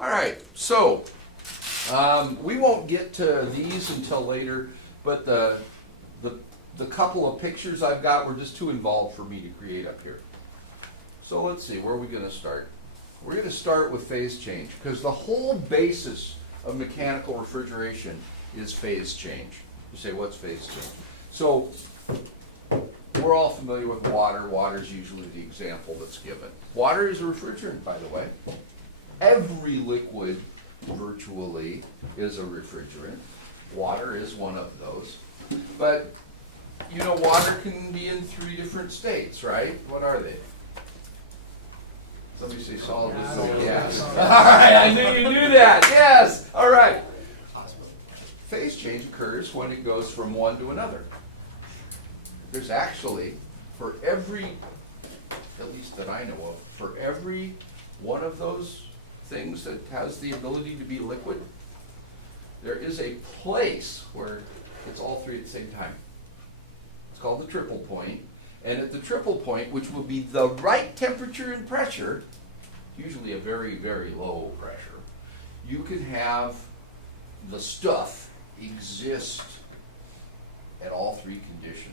All right, so we won't get to these until later, but the couple of pictures I've got were just too involved for me to create up here. So let's see, where are we going to start? We're going to start with phase change, because the whole basis of mechanical refrigeration is phase change. You say, what's phase change? So we're all familiar with water. Water is usually the example that's given. Water is a refrigerant, by the way. Every liquid virtually is a refrigerant. Water is one of those. But you know, water can be in 3 different states, right? What are they? Somebody say solid, liquid, gas. All right, I knew you knew that. Yes. All right. Phase change occurs when it goes from one to another. There's actually, for every, at least that I know of, for every one of those things that has the ability to be liquid, there is a place where it's all 3 at the same time. It's called the triple point. And at the triple point, which will be the right temperature and pressure, usually a very, very low pressure, you can have the stuff exist at all 3 conditions.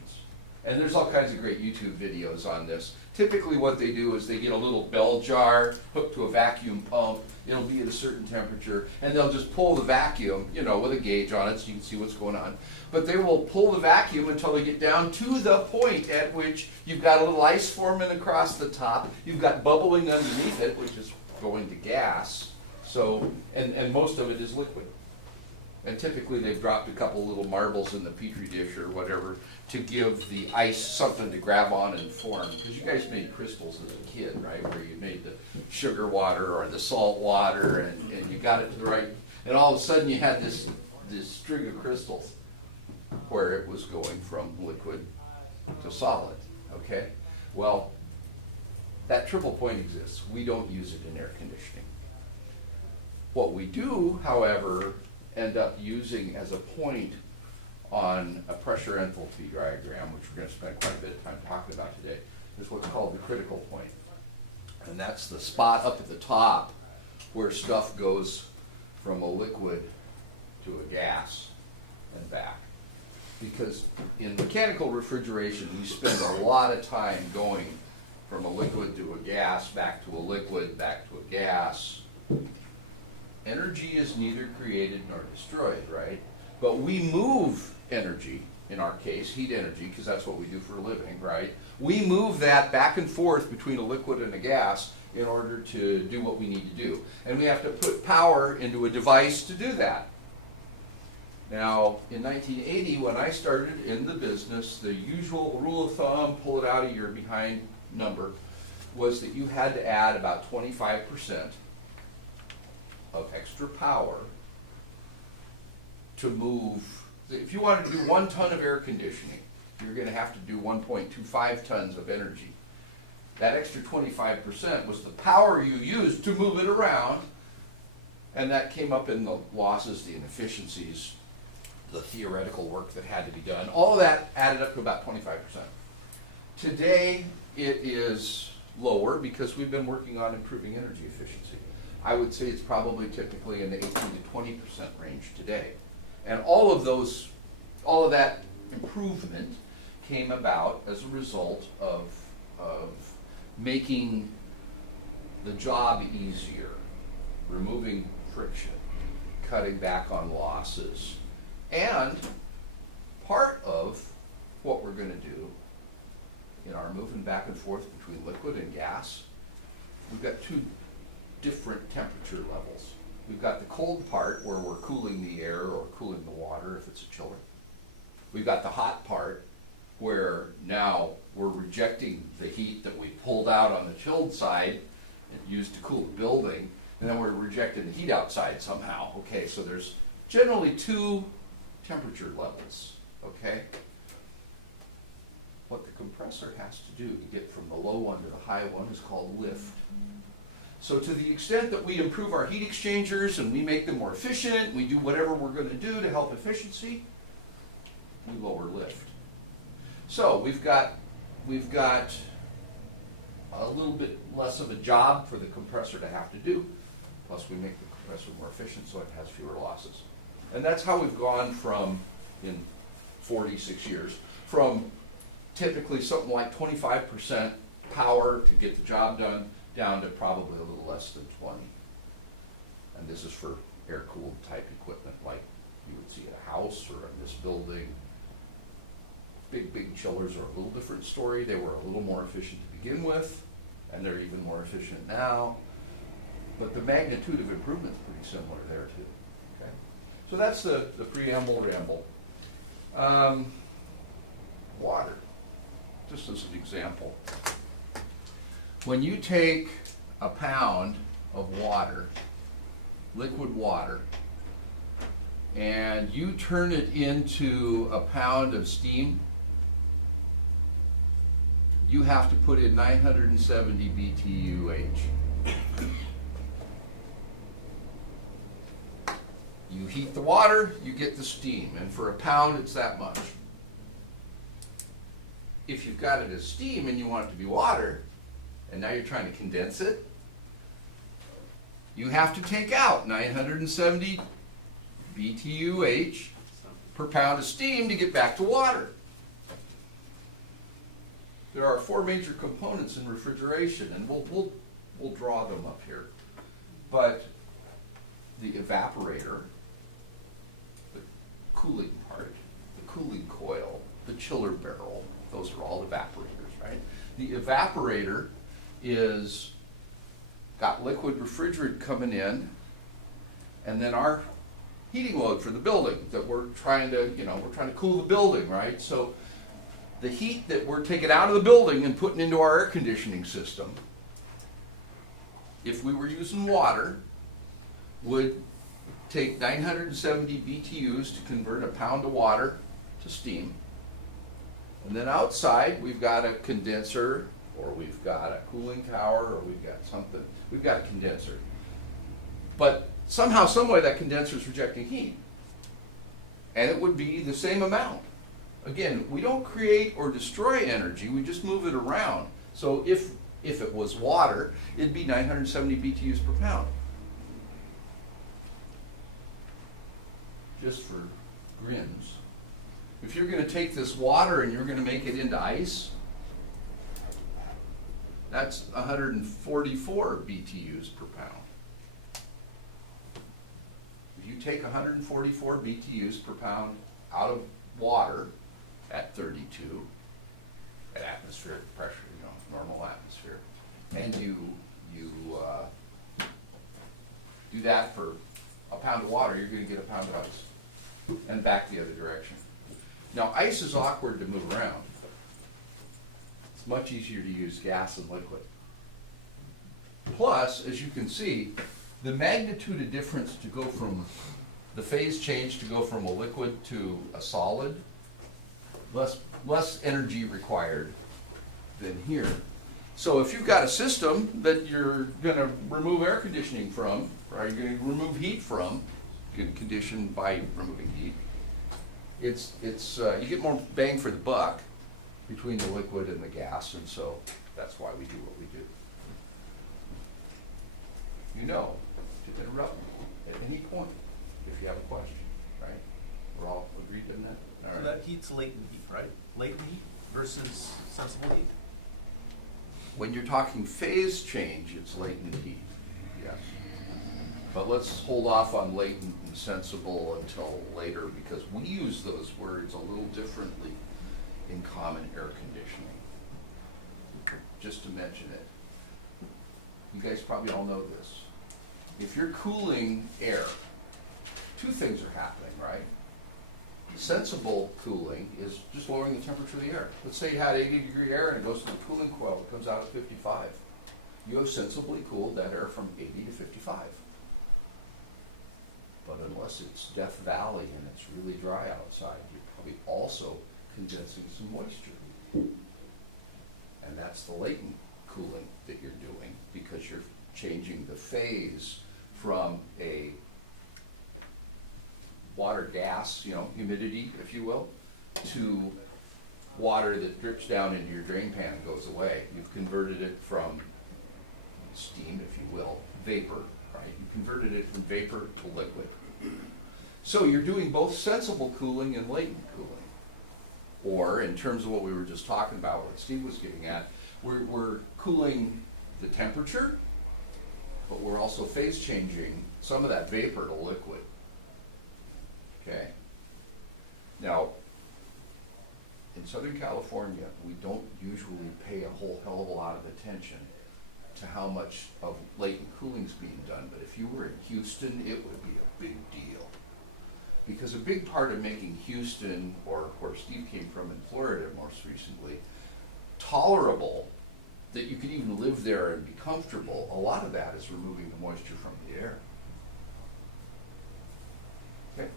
And there's all kinds of great YouTube videos on this. Typically what they do is they get a little bell jar hooked to a vacuum pump. It'll be at a certain temperature, and they'll just pull the vacuum, you know, with a gauge on it so you can see what's going on. But they will pull the vacuum until they get down to the point at which you've got a little ice forming across the top. You've got bubbling underneath it, which is going to gas. So, and most of it is liquid. And typically they've dropped a couple little marbles in the petri dish or whatever to give the ice something to grab on and form. Because you guys made crystals as a kid, right? Where you made the sugar water or the salt water and you got it to the right, and all of a sudden you had this string of crystals where it was going from liquid to solid, okay? Well, that triple point exists. We don't use it in air conditioning. What we do, however, end up using as a point on a pressure enthalpy diagram, which we're going to spend quite a bit of time talking about today, is what's called the critical point. And that's the spot up at the top where stuff goes from a liquid to a gas and back. Because in mechanical refrigeration, we spend a lot of time going from a liquid to a gas, back to a liquid, back to a gas. Energy is neither created nor destroyed, right? But we move energy, in our case, heat energy, because that's what we do for a living, right? We move that back and forth between a liquid and a gas in order to do what we need to do. And we have to put power into a device to do that. Now, in 1980, when I started in the business, the usual rule of thumb, pull it out a year behind number, was that you had to add about 25% of extra power to move. If you wanted to do 1 ton of air conditioning, you're going to have to do 1.25 tons of energy. That extra 25% was the power you used to move it around, and that came up in the losses, the inefficiencies, the theoretical work that had to be done. All of that added up to about 25%. Today, it is lower because we've been working on improving energy efficiency. I would say it's probably typically in the 18 to 20% range today. And all of that improvement came about as a result of making the job easier, removing friction, cutting back on losses. And part of what we're going to do in our moving back and forth between liquid and gas, we've got 2 different temperature levels. We've got the cold part where we're cooling the air or cooling the water if it's a chiller. We've got the hot part where now we're rejecting the heat that we pulled out on the chilled side and used to cool the building, and then we're rejecting the heat outside somehow. Okay, so there's generally 2 temperature levels, okay? What the compressor has to do to get from the low one to the high one is called lift. So to the extent that we improve our heat exchangers and we make them more efficient, we do whatever we're going to do to help efficiency, we lower lift. So we've got a little bit less of a job for the compressor to have to do, plus we make the compressor more efficient so it has fewer losses. And that's how we've gone from, in 46 years, from typically something like 25% power to get the job done, down to probably a little less than 20. And this is for air-cooled type equipment like you would see at a house or in this building. Big chillers are a little different story. They were a little more efficient to begin with, and they're even more efficient now. But the magnitude of improvement is pretty similar there too. Okay? So that's the preamble ramble. Water, just as an example. When you take a pound of water, liquid water, and you turn it into a pound of steam, you have to put in 970 BTUH. You heat the water, you get the steam, and for a pound it's that much. If you've got it as steam and you want it to be water, and now you're trying to condense it, you have to take out 970 BTUH per pound of steam to get back to water. There are 4 major components in refrigeration, and we'll draw them up here. But the evaporator, the cooling part, the cooling coil, the chiller barrel, those are all evaporators, right? The evaporator is got liquid refrigerant coming in, and then our heating load for the building that we're trying to, we're trying to cool the building, right? So the heat that we're taking out of the building and putting into our air conditioning system, if we were using water, would take 970 BTUs to convert a pound of water to steam. And then outside, we've got a condenser, or we've got a cooling tower, or we've got something. We've got a condenser. But somehow, some way, that condenser is rejecting heat. And it would be the same amount. Again, we don't create or destroy energy, we just move it around. So if it was water, it'd be 970 BTUs per pound. Just for grins. If you're going to take this water and you're going to make it into ice, that's 144 BTUs per pound. If you take 144 BTUs per pound out of water at 32, at atmospheric pressure, normal atmosphere, and you do that for a pound of water, you're going to get a pound of ice. And back the other direction. Now, ice is awkward to move around. It's much easier to use gas and liquid. Plus, as you can see, the magnitude of difference to go from the phase change to go from a liquid to a solid, less energy required than here. So if you've got a system that you're going to remove air conditioning from, or you're going to remove heat from, conditioned by removing heat, it's you get more bang for the buck between the liquid and the gas, and so that's why we do what we do. To interrupt me at any point if you have a question, right? We're all agreed on that? All right. So that heat's latent heat, right? Latent heat versus sensible heat? When you're talking phase change, it's latent heat, yes. But let's hold off on latent and sensible until later, because we use those words a little differently in common air conditioning. Just to mention it. You guys probably all know this. If you're cooling air, 2 things are happening, right? Sensible cooling is just lowering the temperature of the air. Let's say you had 80-degree air and it goes to the cooling coil, it comes out at 55. You have sensibly cooled that air from 80 to 55. But unless it's Death Valley and it's really dry outside, you're probably also condensing some moisture. And that's the latent cooling that you're doing, because you're changing the phase from a water gas, humidity, if you will, to water that drips down into your drain pan and goes away. You've converted it from steam, if you will, vapor, right? You converted it from vapor to liquid. So you're doing both sensible cooling and latent cooling. Or, in terms of what we were just talking about, what Steve was getting at, we're cooling the temperature, but we're also phase changing some of that vapor to liquid. Okay? Now, in Southern California, we don't usually pay a whole hell of a lot of attention to how much of latent cooling is being done, but if you were in Houston, it would be a big deal. Because a big part of making Houston, or where Steve came from in Florida most recently, tolerable, that you could even live there and be comfortable, a lot of that is removing the moisture from the air. Okay?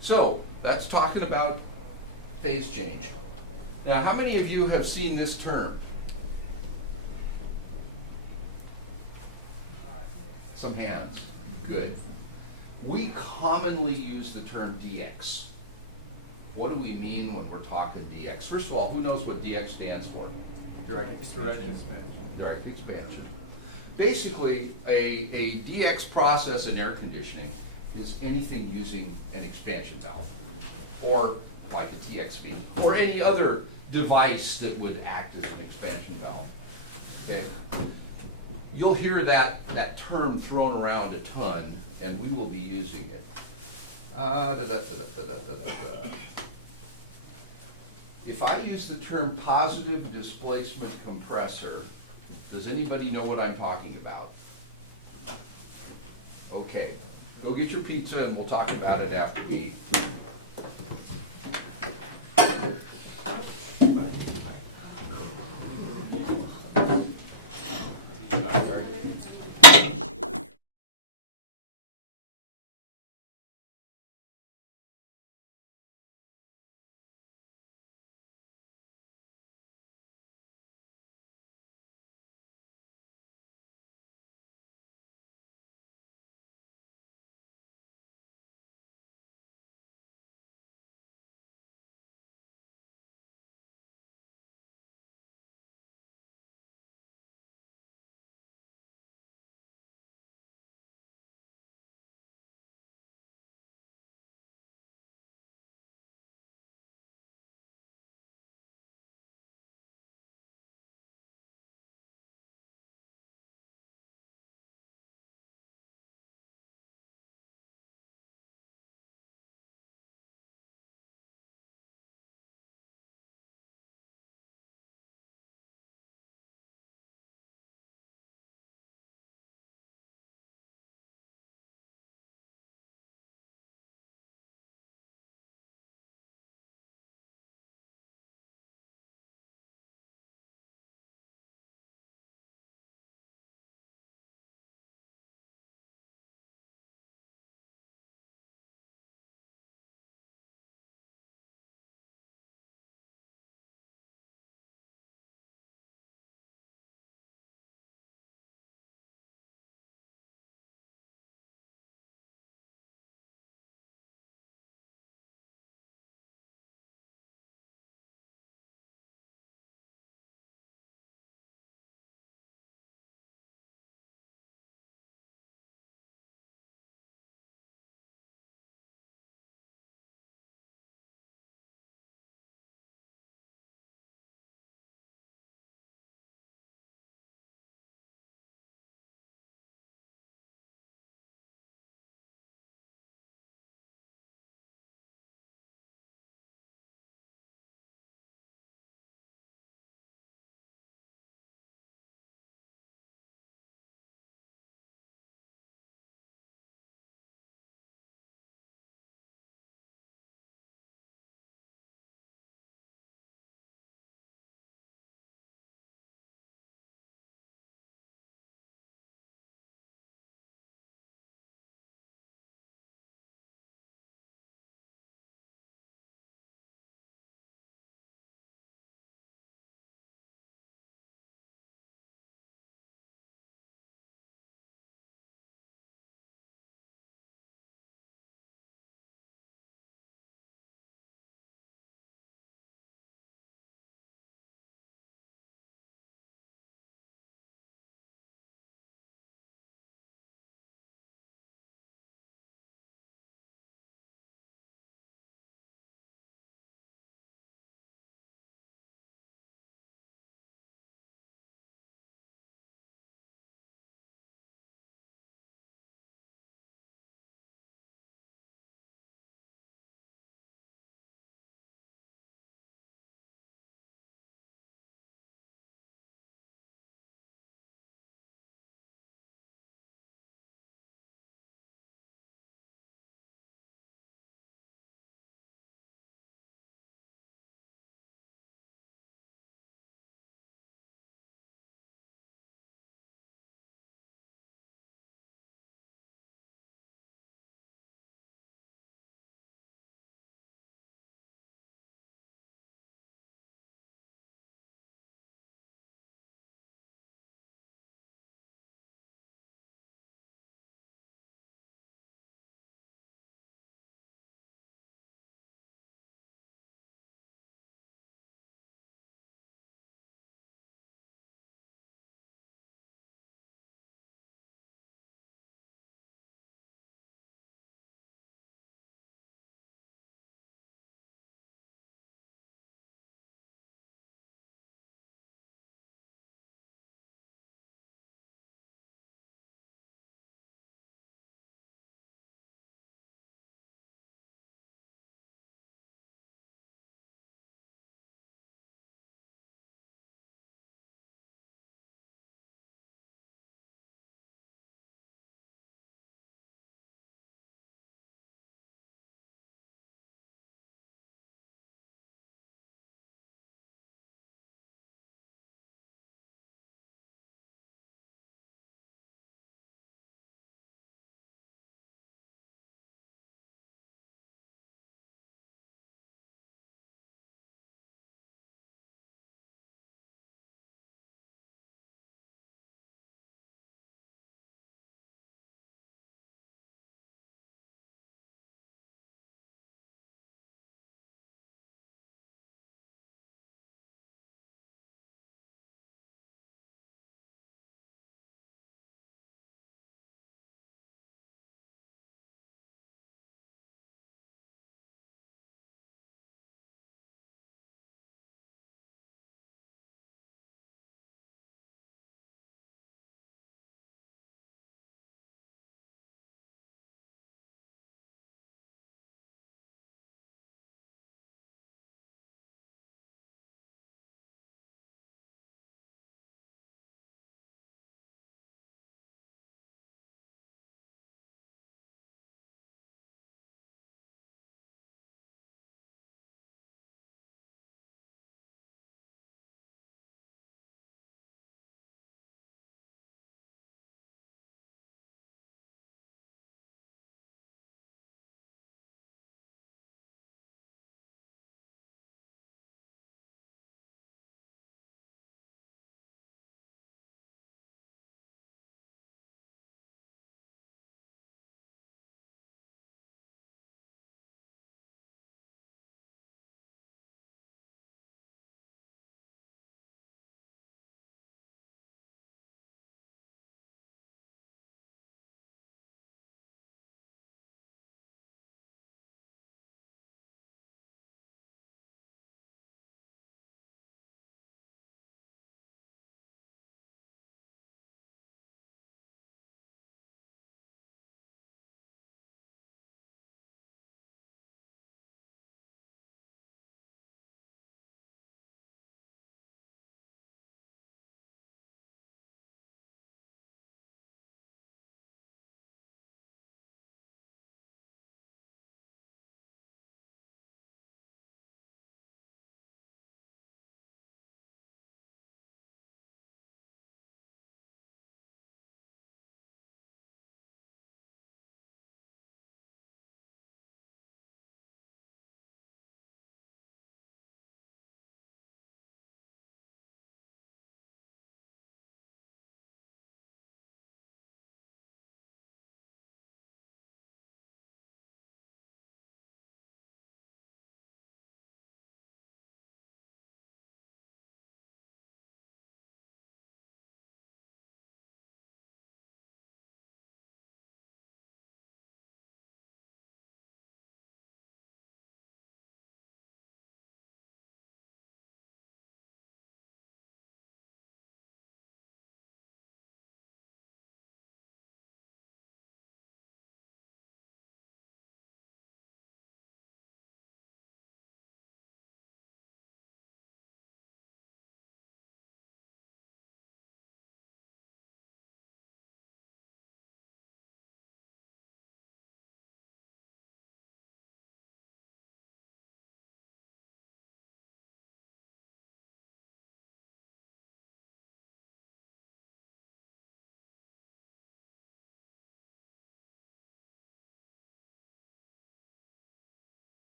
So, that's talking about phase change. Now, how many of you have seen this term? Some hands. Good. We commonly use the term DX. What do we mean when we're talking DX? First of all, who knows what DX stands for? Direct expansion. Direct expansion. Basically, a DX process in air conditioning is anything using an expansion valve, or like a TXV, or any other device that would act as an expansion valve. Okay? You'll hear that term thrown around a ton, and we will be using it. If I use the term positive displacement compressor, does anybody know what I'm talking about? Okay, go get your pizza and we'll talk about it after we eat.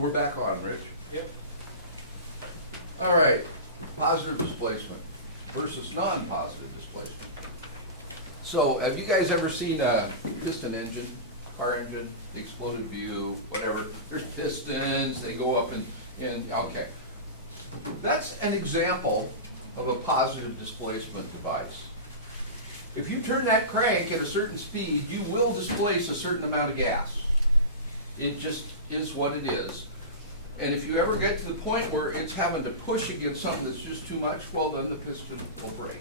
we're back on, Rich. Yep. All right, positive displacement versus non-positive displacement. So have you guys ever seen a piston engine, car engine, the exploded view, whatever? There's pistons, they go up and okay. That's an example of a positive displacement device. If you turn that crank at a certain speed, you will displace a certain amount of gas. It just is what it is. And if you ever get to the point where it's having to push against something that's just too much, well, then the piston will break.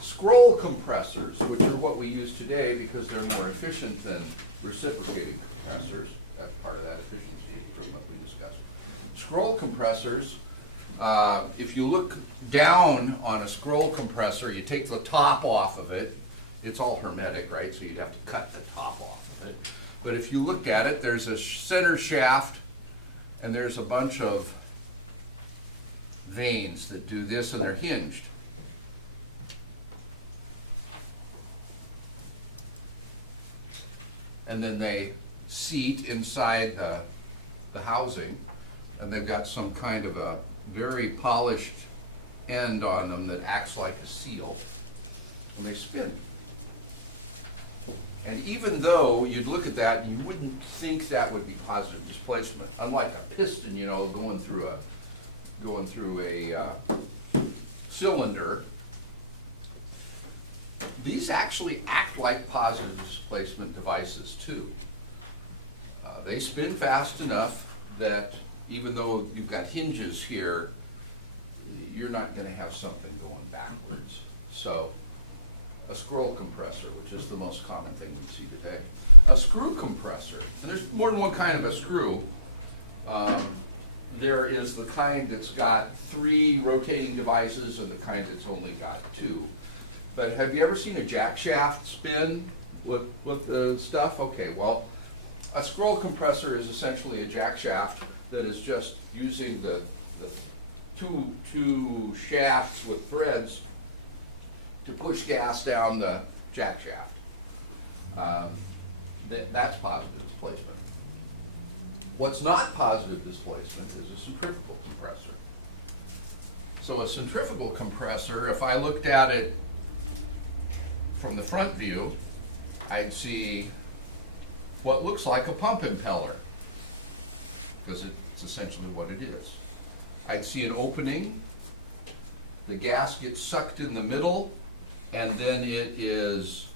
Scroll compressors, which are what we use today because they're more efficient than reciprocating compressors, that's part of that efficiency improvement we discussed. Scroll compressors, if you look down on a scroll compressor, you take the top off of it, it's all hermetic, right? So you'd have to cut the top off of it. But if you look at it, there's a center shaft and there's a bunch of vanes that do this and they're hinged. And then they seat inside the housing, and they've got some kind of a very polished end on them that acts like a seal, and they spin. And even though you'd look at that and you wouldn't think that would be positive displacement, unlike a piston, you know, going through a cylinder, these actually act like positive displacement devices too. They spin fast enough that even though you've got hinges here, you're not going to have something going backwards. So a scroll compressor, which is the most common thing we see today. A screw compressor, and there's more than one kind of a screw. There is the kind that's got 3 rotating devices and the kind that's only got 2. But have you ever seen a jack shaft spin with the stuff? Okay, well, a scroll compressor is essentially a jack shaft that is just using the two shafts with threads to push gas down the jack shaft. That's positive displacement. What's not positive displacement is a centrifugal compressor. So a centrifugal compressor, if I looked at it from the front view, I'd see what looks like a pump impeller, because it's essentially what it is. I'd see an opening, the gas gets sucked in the middle, and then it is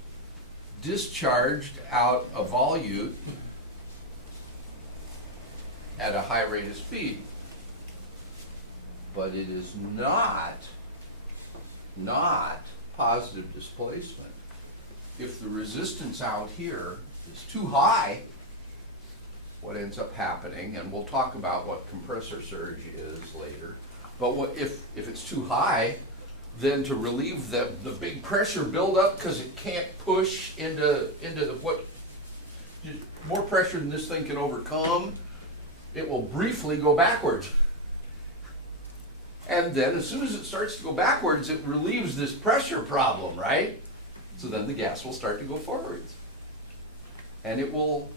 discharged out a volute at a high rate of speed. But it is not positive displacement. If the resistance out here is too high, what ends up happening, and we'll talk about what compressor surge is later, but if it's too high, then to relieve the big pressure buildup, because it can't push into more pressure than this thing can overcome, it will briefly go backwards. And then as soon as it starts to go backwards, it relieves this pressure problem, right? So then the gas will start to go forwards. And it will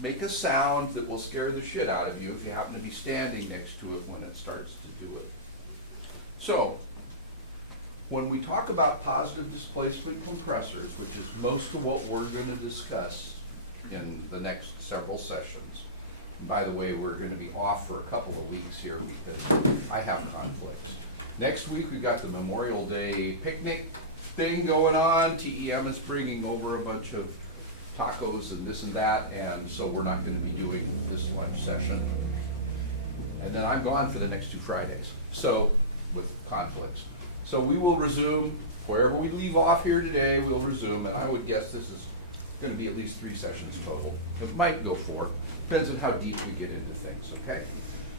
make a sound that will scare the shit out of you if you happen to be standing next to it when it starts to do it. So, when we talk about positive displacement compressors, which is most of what we're going to discuss in the next several sessions, and by the way, we're going to be off for a couple of weeks here because I have conflicts. Next week we got the Memorial Day picnic thing going on. TEM is bringing over a bunch of tacos and this and that, and so we're not going to be doing this lunch session. And then I'm gone for the next 2 Fridays, so with conflicts. So we will resume wherever we leave off here today. We'll resume, and I would guess this is going to be at least 3 sessions total. It might go 4. Depends on how deep we get into things, okay?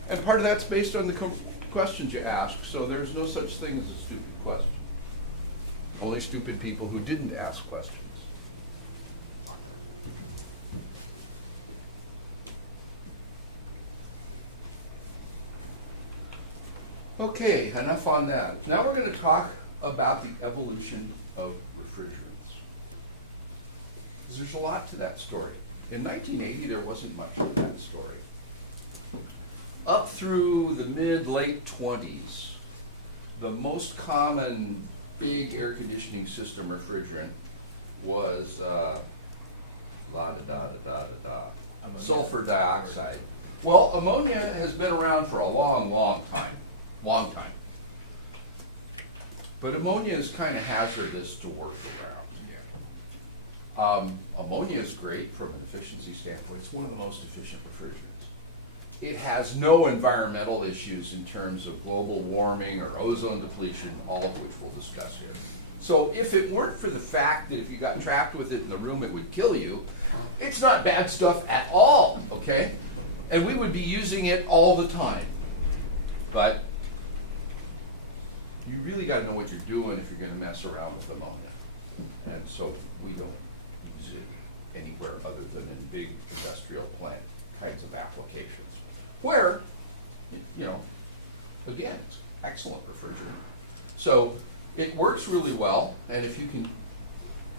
And part of that's based on the questions you ask, so there's no such thing as a stupid question. Only stupid people who didn't ask questions. Okay, enough on that. Now we're going to talk about the evolution of refrigerants. There's a lot to that story. In 1980, there wasn't much of that story. Up through the mid-late 20s, the most common big air conditioning system refrigerant was sulfur dioxide. Well, ammonia has been around for a long, long time. But ammonia is kind of hazardous to work around. Ammonia is great from an efficiency standpoint. It's one of the most efficient refrigerants. It has no environmental issues in terms of global warming or ozone depletion, all of which we'll discuss here. So if it weren't for the fact that if you got trapped with it in the room, it would kill you, it's not bad stuff at all, okay? And we would be using it all the time. But you really got to know what you're doing if you're going to mess around with ammonia. And so we don't use it anywhere other than in big industrial plant kinds of applications. Where, you know, again, it's excellent refrigerant. So it works really well, and if you can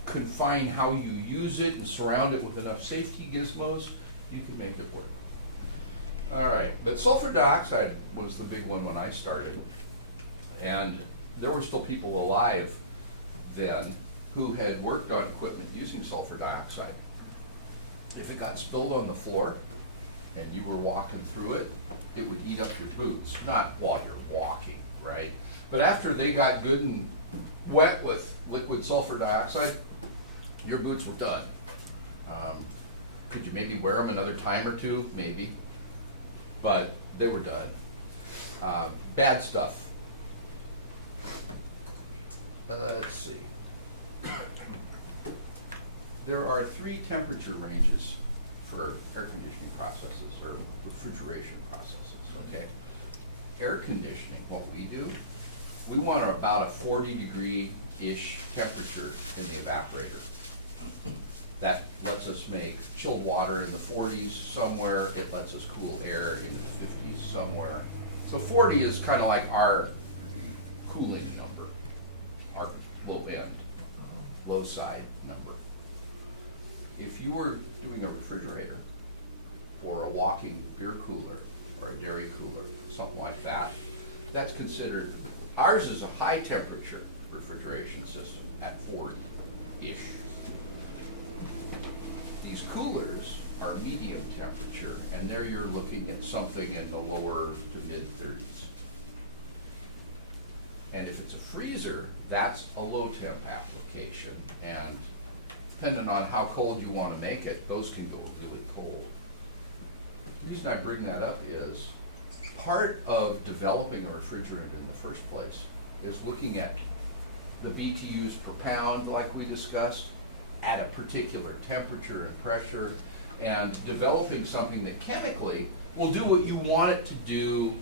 confine how you use it and surround it with enough safety gizmos, you can make it work. All right, but sulfur dioxide was the big one when I started, and there were still people alive then who had worked on equipment using sulfur dioxide. If it got spilled on the floor and you were walking through it, it would eat up your boots. Not while you're walking, right? But after they got good and wet with liquid sulfur dioxide, your boots were done. Could you maybe wear them another time or two? Maybe. But they were done. Bad stuff. Let's see. There are 3 temperature ranges for air conditioning processes or refrigeration processes, okay? Air conditioning, what we do, we want about a 40-degree-ish temperature in the evaporator. That lets us make chilled water in the 40s somewhere. It lets us cool air in the 50s somewhere. So 40 is kind of like our cooling number, our low end, low side number. If you were doing a refrigerator or a walking beer cooler or a dairy cooler, something like that, that's considered, ours is a high temperature refrigeration system at 40-ish. These coolers are medium temperature, and there you're looking at something in the lower to mid-30s. And if it's a freezer, that's a low temp application, and depending on how cold you want to make it, those can go really cold. The reason I bring that up is part of developing a refrigerant in the first place is looking at the BTUs per pound, like we discussed, at a particular temperature and pressure, and developing something that chemically will do what you want it to do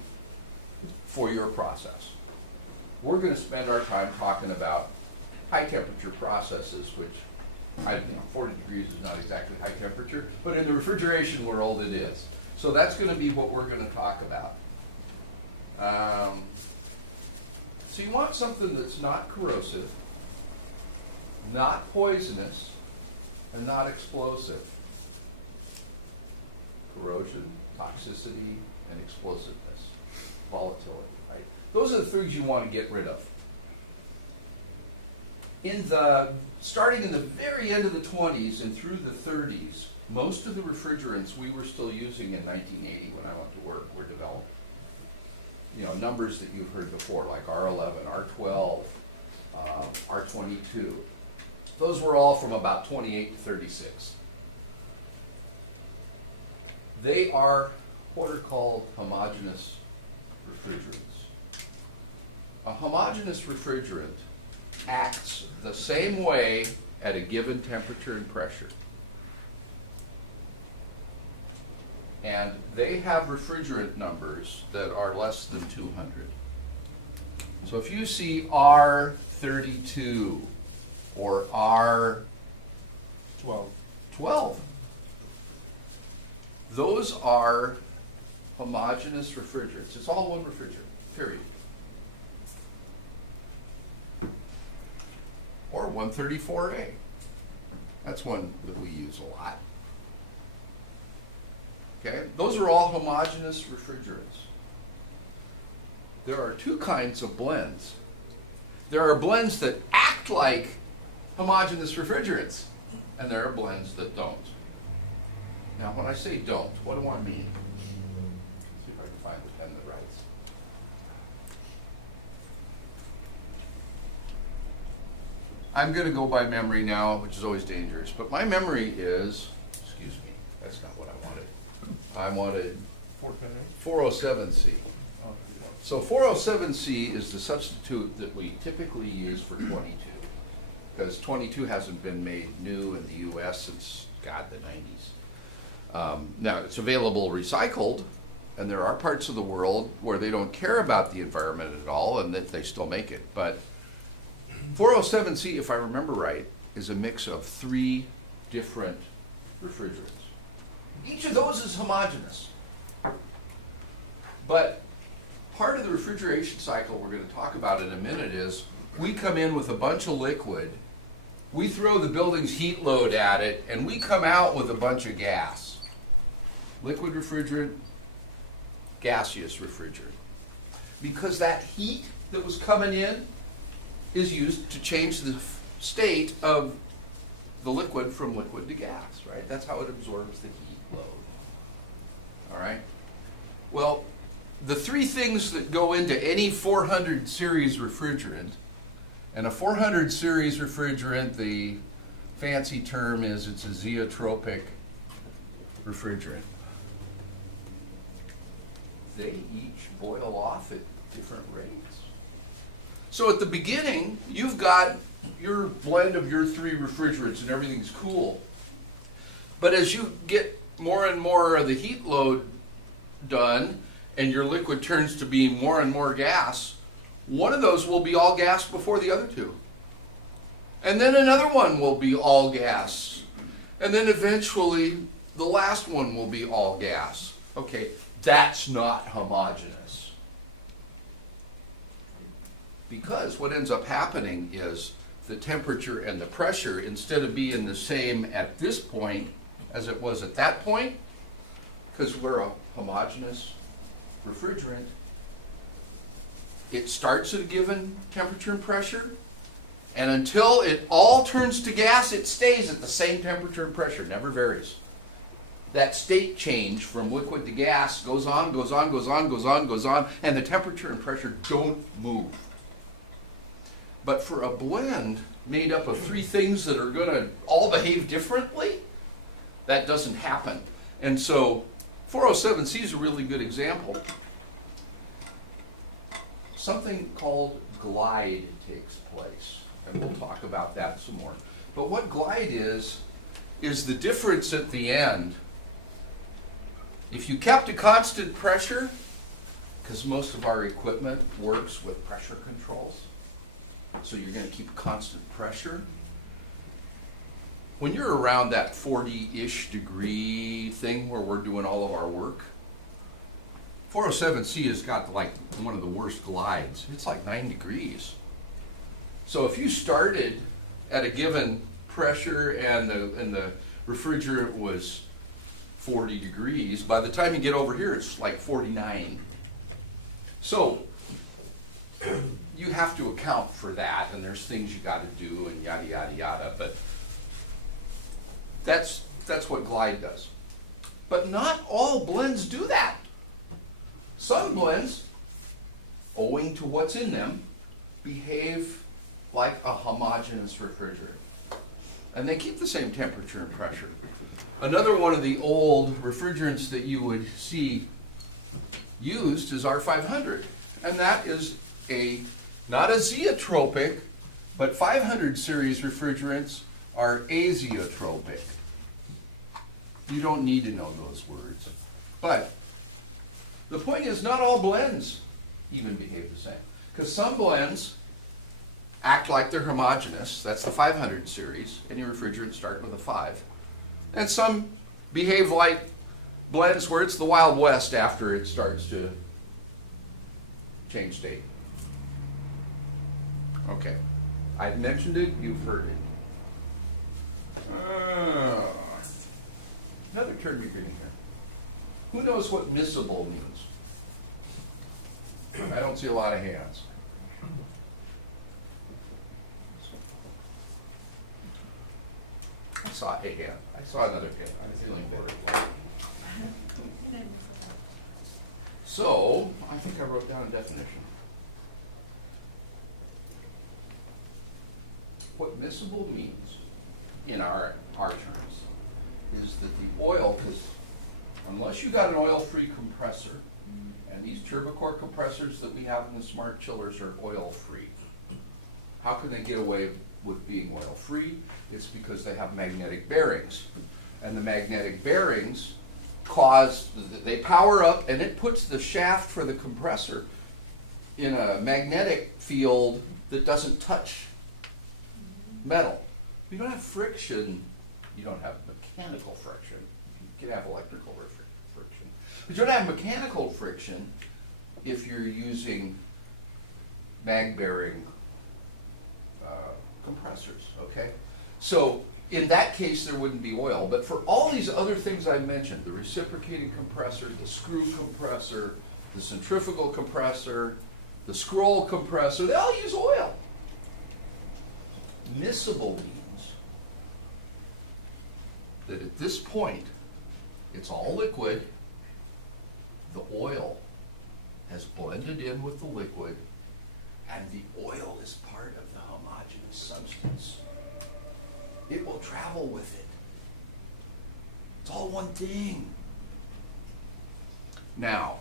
for your process. We're going to spend our time talking about high temperature processes, which 40 degrees is not exactly high temperature, but in the refrigeration world it is. So that's going to be what we're going to talk about. So you want something that's not corrosive, not poisonous, and not explosive. Corrosion, toxicity, and explosiveness, volatility, right? Those are the things you want to get rid of. Starting in the very end of the 20s and through the 30s, most of the refrigerants we were still using in 1980 when I went to work were developed. You know, numbers that you've heard before, like R11, R12, R22. Those were all from about 28 to 36. They are what are called homogeneous refrigerants. A homogeneous refrigerant acts the same way at a given temperature and pressure. And they have refrigerant numbers that are less than 200. So if you see R32 or R12, those are homogeneous refrigerants. It's all one refrigerant, period. Or 134A. That's one that we use a lot. Okay? Those are all homogeneous refrigerants. There are two kinds of blends. There are blends that act like homogeneous refrigerants, and there are blends that don't. Now, when I say don't, what do I mean? See if I can find the pen that writes. I'm going to go by memory now, which is always dangerous, but my memory is, excuse me, that's not what I wanted. I wanted 407C. So 407C is the substitute that we typically use for 22, because 22 hasn't been made new in the US since, God, the 90s. Now, it's available recycled, and there are parts of the world where they don't care about the environment at all, and that they still make it. But 407C, if I remember right, is a mix of 3 different refrigerants. Each of those is homogeneous. But part of the refrigeration cycle we're going to talk about in a minute is we come in with a bunch of liquid, we throw the building's heat load at it, and we come out with a bunch of gas. Liquid refrigerant, gaseous refrigerant. Because that heat that was coming in is used to change the state of the liquid from liquid to gas, right? That's how it absorbs the heat load. All right? Well, the 3 things that go into any 400 series refrigerant, and a 400 series refrigerant, the fancy term is it's a zeotropic refrigerant. They each boil off at different rates. So at the beginning, you've got your blend of your 3 refrigerants and everything's cool. But as you get more and more of the heat load done, and your liquid turns to be more and more gas, one of those will be all gas before the other 2. And then another one will be all gas. And then eventually the last one will be all gas. Okay, that's not homogeneous. Because what ends up happening is the temperature and the pressure, instead of being the same at this point as it was at that point, because we're a homogeneous refrigerant, it starts at a given temperature and pressure, and until it all turns to gas, it stays at the same temperature and pressure, never varies. That state change from liquid to gas goes on, goes on, goes on, goes on, goes on, and the temperature and pressure don't move. But for a blend made up of 3 things that are going to all behave differently, that doesn't happen. And so 407C is a really good example. Something called glide takes place, and we'll talk about that some more. But what glide is the difference at the end. If you kept a constant pressure, because most of our equipment works with pressure controls, so you're going to keep a constant pressure. When you're around that 40-ish degree thing where we're doing all of our work, 407C has got like one of the worst glides. It's like 9 degrees. So if you started at a given pressure and the refrigerant was 40 degrees, by the time you get over here it's like 49. So you have to account for that, and there's things you got to do and yada yada yada, but that's what glide does. But not all blends do that. Some blends, owing to what's in them, behave like a homogeneous refrigerant. And they keep the same temperature and pressure. Another one of the old refrigerants that you would see used is R500. And that is not a zeotropic, but 500 series refrigerants are azeotropic. You don't need to know those words. But the point is, not all blends even behave the same. Because some blends act like they're homogeneous. That's the 500 series. Any refrigerant starting with a 5. And some behave like blends where it's the Wild West after it starts to change state. Okay. I've mentioned it, you've heard it. Another term you're getting here. Who knows what miscible means? I don't see a lot of hands. I saw a hand. I saw another hand. I'm feeling better. So, I think I wrote down a definition. What miscible means, in our terms, is that the oil, because unless you got an oil-free compressor, and these turbocore compressors that we have in the smart chillers are oil-free, how can they get away with being oil-free? It's because they have magnetic bearings. And the magnetic bearings they power up, and it puts the shaft for the compressor in a magnetic field that doesn't touch metal. You don't have friction, you don't have mechanical friction. You can have electrical friction. But you don't have mechanical friction if you're using mag-bearing compressors, okay? So in that case, there wouldn't be oil. But for all these other things I mentioned, the reciprocating compressor, the screw compressor, the centrifugal compressor, the scroll compressor, they all use oil. Miscible means that at this point, it's all liquid, the oil has blended in with the liquid, and the oil is part of the homogeneous substance. It will travel with it. It's all one thing. Now,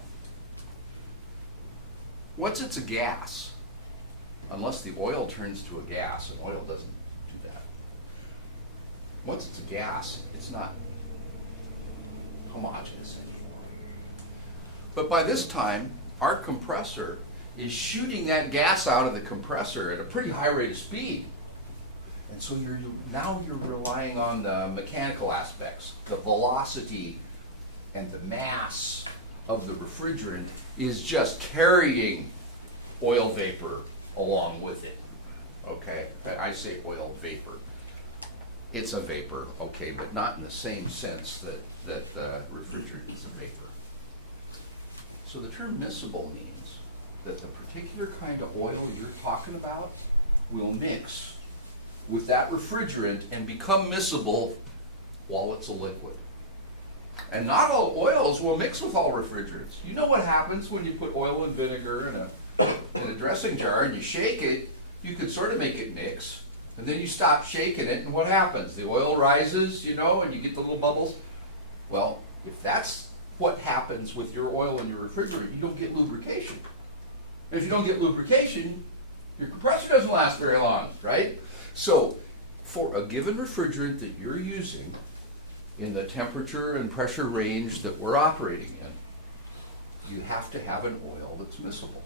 once it's a gas, unless the oil turns to a gas, and oil doesn't do that. Once it's a gas, it's not homogeneous anymore. But by this time, our compressor is shooting that gas out of the compressor at a pretty high rate of speed. And so now you're relying on the mechanical aspects. The velocity and the mass of the refrigerant is just carrying oil vapor along with it. Okay? I say oil vapor. It's a vapor, okay, but not in the same sense that refrigerant is a vapor. So the term miscible means that the particular kind of oil you're talking about will mix with that refrigerant and become miscible while it's a liquid. And not all oils will mix with all refrigerants. You know what happens when you put oil and vinegar in a dressing jar and you shake it, you could sort of make it mix, and then you stop shaking it, and what happens? The oil rises, you know, and you get the little bubbles. Well, if that's what happens with your oil and your refrigerant, you don't get lubrication. And if you don't get lubrication, your compressor doesn't last very long, right? So, for a given refrigerant that you're using in the temperature and pressure range that we're operating in, you have to have an oil that's miscible.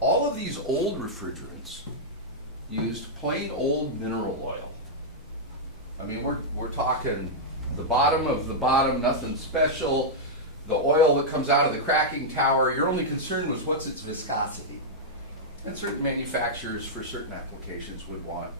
All of these old refrigerants used plain old mineral oil. I mean, we're talking the bottom of the bottom, nothing special. The oil that comes out of the cracking tower, your only concern was what's its viscosity. And certain manufacturers for certain applications would want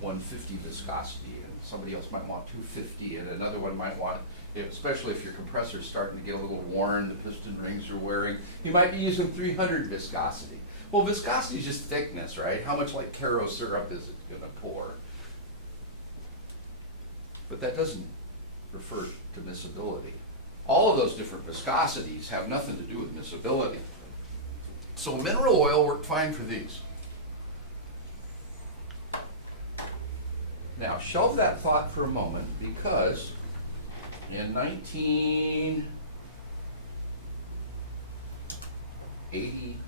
150 viscosity, and somebody else might want 250, and another one might want, especially if your compressor's starting to get a little worn, the piston rings are wearing, you might be using 300 viscosity. Well, viscosity is just thickness, right? How much like Caro syrup is it going to pour? But that doesn't refer to miscibility. All of those different viscosities have nothing to do with miscibility. So mineral oil worked fine for these. Now, shelve that thought for a moment, because in 1980,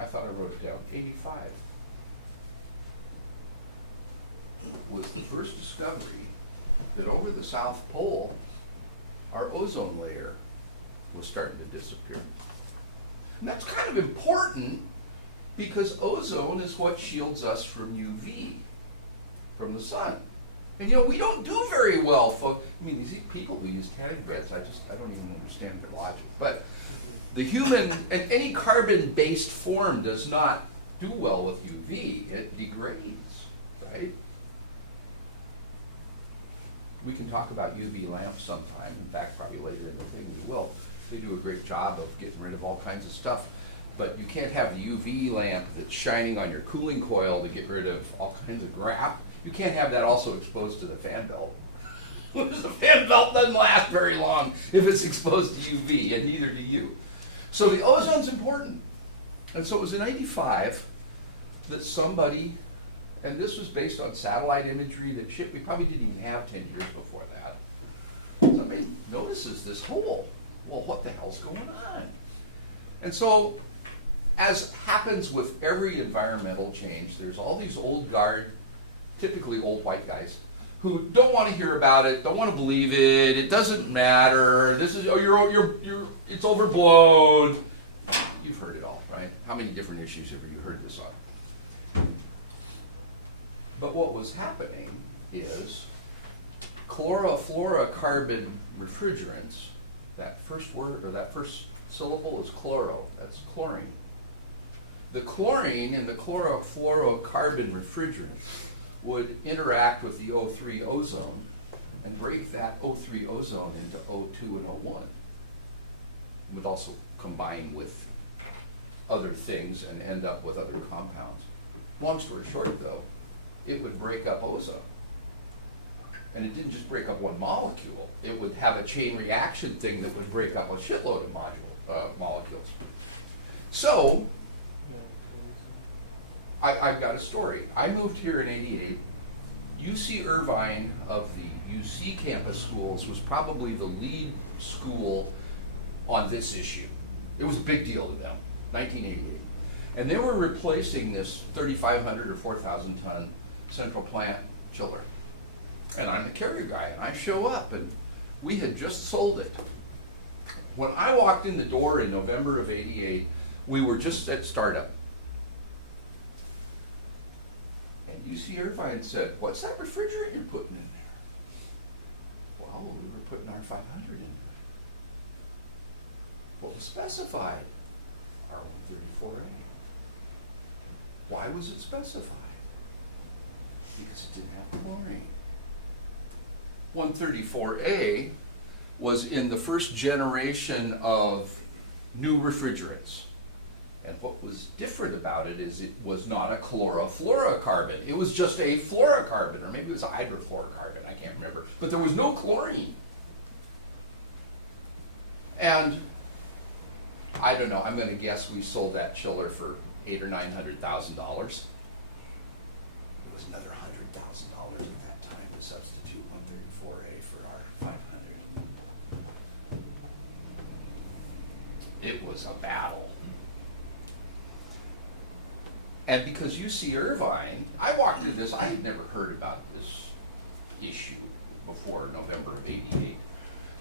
I thought I wrote it down, 85, was the first discovery that over the South Pole, our ozone layer was starting to disappear. And that's kind of important because ozone is what shields us from UV, from the sun. And you know, we don't do very well, folks. I mean, these people who use tanning beds, I don't even understand their logic. But the human, and any carbon-based form does not do well with UV. It degrades, right? We can talk about UV lamps sometime. In fact, probably later in the thing we will. They do a great job of getting rid of all kinds of stuff. But you can't have the UV lamp that's shining on your cooling coil to get rid of all kinds of crap. You can't have that also exposed to the fan belt. The fan belt doesn't last very long if it's exposed to UV, and neither do you. So the ozone's important. And so it was in '95 that somebody, and this was based on satellite imagery that shit we probably didn't even have 10 years before that. Somebody notices this hole. Well, what the hell's going on? And so, as happens with every environmental change, there's all these old guard, typically old white guys, who don't want to hear about it, don't want to believe it, it doesn't matter, this is, it's overblown. You've heard it all, right? How many different issues have you heard this on? But what was happening is chlorofluorocarbon refrigerants, that first word, or that first syllable is chloro, that's chlorine. The chlorine in the chlorofluorocarbon refrigerants would interact with the O3 ozone and break that O3 ozone into O2 and O1. It would also combine with other things and end up with other compounds. Long story short though, it would break up ozone. And it didn't just break up one molecule, it would have a chain reaction thing that would break up a shitload of molecules. So, I've got a story. I moved here in '88. UC Irvine of the UC campus schools was probably the lead school on this issue. It was a big deal to them, 1988. And they were replacing this 3,500 or 4,000 ton central plant chiller. And I'm the carrier guy, and I show up, and we had just sold it. When I walked in the door in November of '88, we were just at startup. And UC Irvine said, "What's that refrigerant you're putting in there?" Well, we were putting our 500 in. What was specified? R134A. Why was it specified? Because it didn't have chlorine. 134A was in the first generation of new refrigerants. And what was different about it is it was not a chlorofluorocarbon. It was just a fluorocarbon, or maybe it was a hydrofluorocarbon, I can't remember. But there was no chlorine. And I don't know, I'm going to guess we sold that chiller for $800,000 or $900,000. It was another $100,000 at that time to substitute 134A for our 500. It was a battle. And because UC Irvine, I walked into this, I had never heard about this issue before November of '88.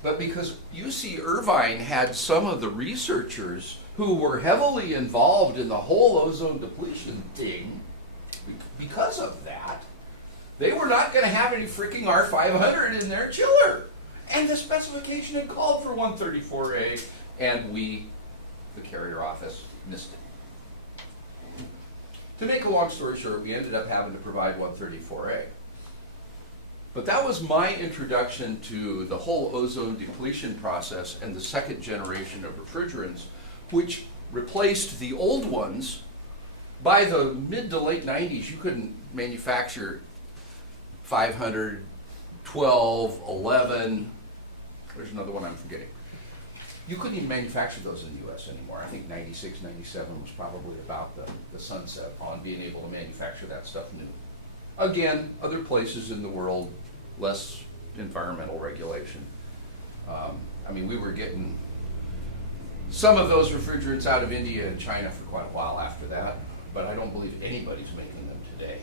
But because UC Irvine had some of the researchers who were heavily involved in the whole ozone depletion thing, because of that, they were not going to have any freaking R500 in their chiller. And the specification had called for 134A, and we, the carrier office, missed it. To make a long story short, we ended up having to provide 134A. But that was my introduction to the whole ozone depletion process and the second generation of refrigerants, which replaced the old ones. By the mid to late 90s, you couldn't manufacture 500, 12, 11, there's another one I'm forgetting. You couldn't even manufacture those in the U.S. anymore. I think 96, 97 was probably about the sunset on being able to manufacture that stuff new. Again, other places in the world, less environmental regulation. I mean, we were getting some of those refrigerants out of India and China for quite a while after that, but I don't believe anybody's making them today.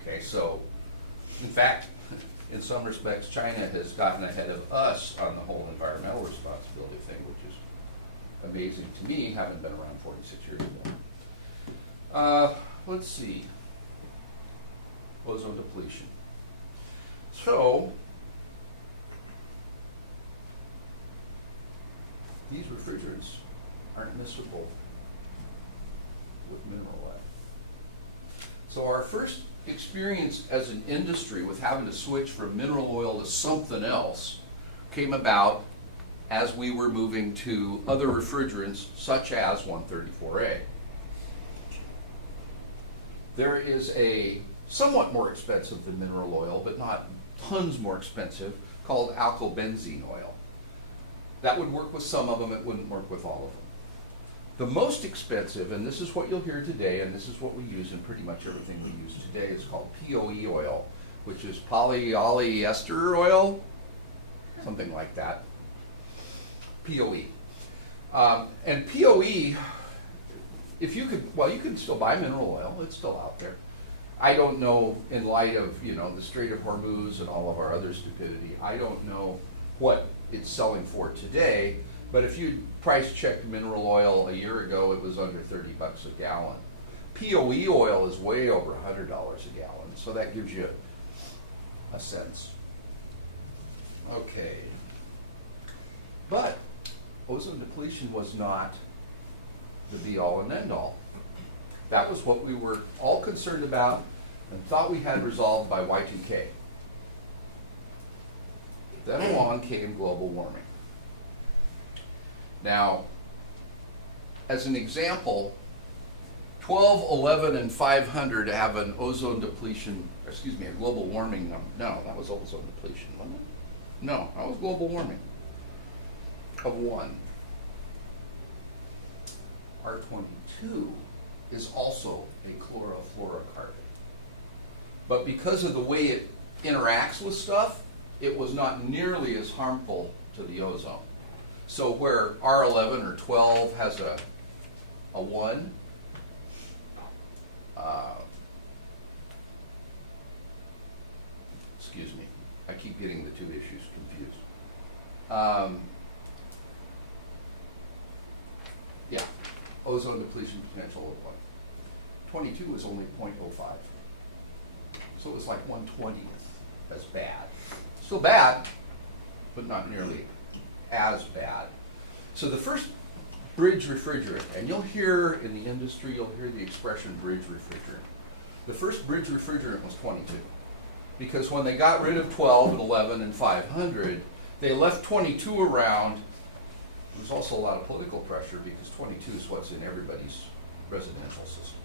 Okay, so, in fact, in some respects, China has gotten ahead of us on the whole environmental responsibility thing, which is amazing to me, having been around 46 years ago. Let's see. Ozone depletion. So, these refrigerants aren't miscible with mineral lead. So our first experience as an industry with having to switch from mineral oil to something else came about as we were moving to other refrigerants such as 134A. There is a somewhat more expensive than mineral oil, but not tons more expensive, called alkylbenzene oil. That would work with some of them, it wouldn't work with all of them. The most expensive, and this is what you'll hear today, and this is what we use in pretty much everything we use today, is called POE oil, which is polyester oil, something like that. POE. And POE, if you could, well, you can still buy mineral oil, it's still out there. I don't know, in light of, you know, the Strait of Hormuz and all of our other stupidity, I don't know what it's selling for today, but if you price checked mineral oil a year ago, it was under 30 bucks a gallon. POE oil is way over $100 a gallon, so that gives you a sense. Okay. But ozone depletion was not the be-all and end-all. That was what we were all concerned about and thought we had resolved by Y2K. Then along came global warming. Now, as an example, 12, 11, and 500 have an ozone depletion, excuse me, a global warming number. No, that was ozone depletion, wasn't it? No, that was global warming of 1. R22 is also a chlorofluorocarbon. But because of the way it interacts with stuff, it was not nearly as harmful to the ozone. So where R11 or 12 has a 1, excuse me, I keep getting the two issues confused. Yeah, ozone depletion potential of 1. 22 was only 0.05. So it was like 1/20th as bad. Still bad, but not nearly as bad. So the first bridge refrigerant, and you'll hear in the industry, you'll hear the expression bridge refrigerant. The first bridge refrigerant was 22. Because when they got rid of 12 and 11 and 500, they left 22 around. There was also a lot of political pressure because 22 is what's in everybody's residential system.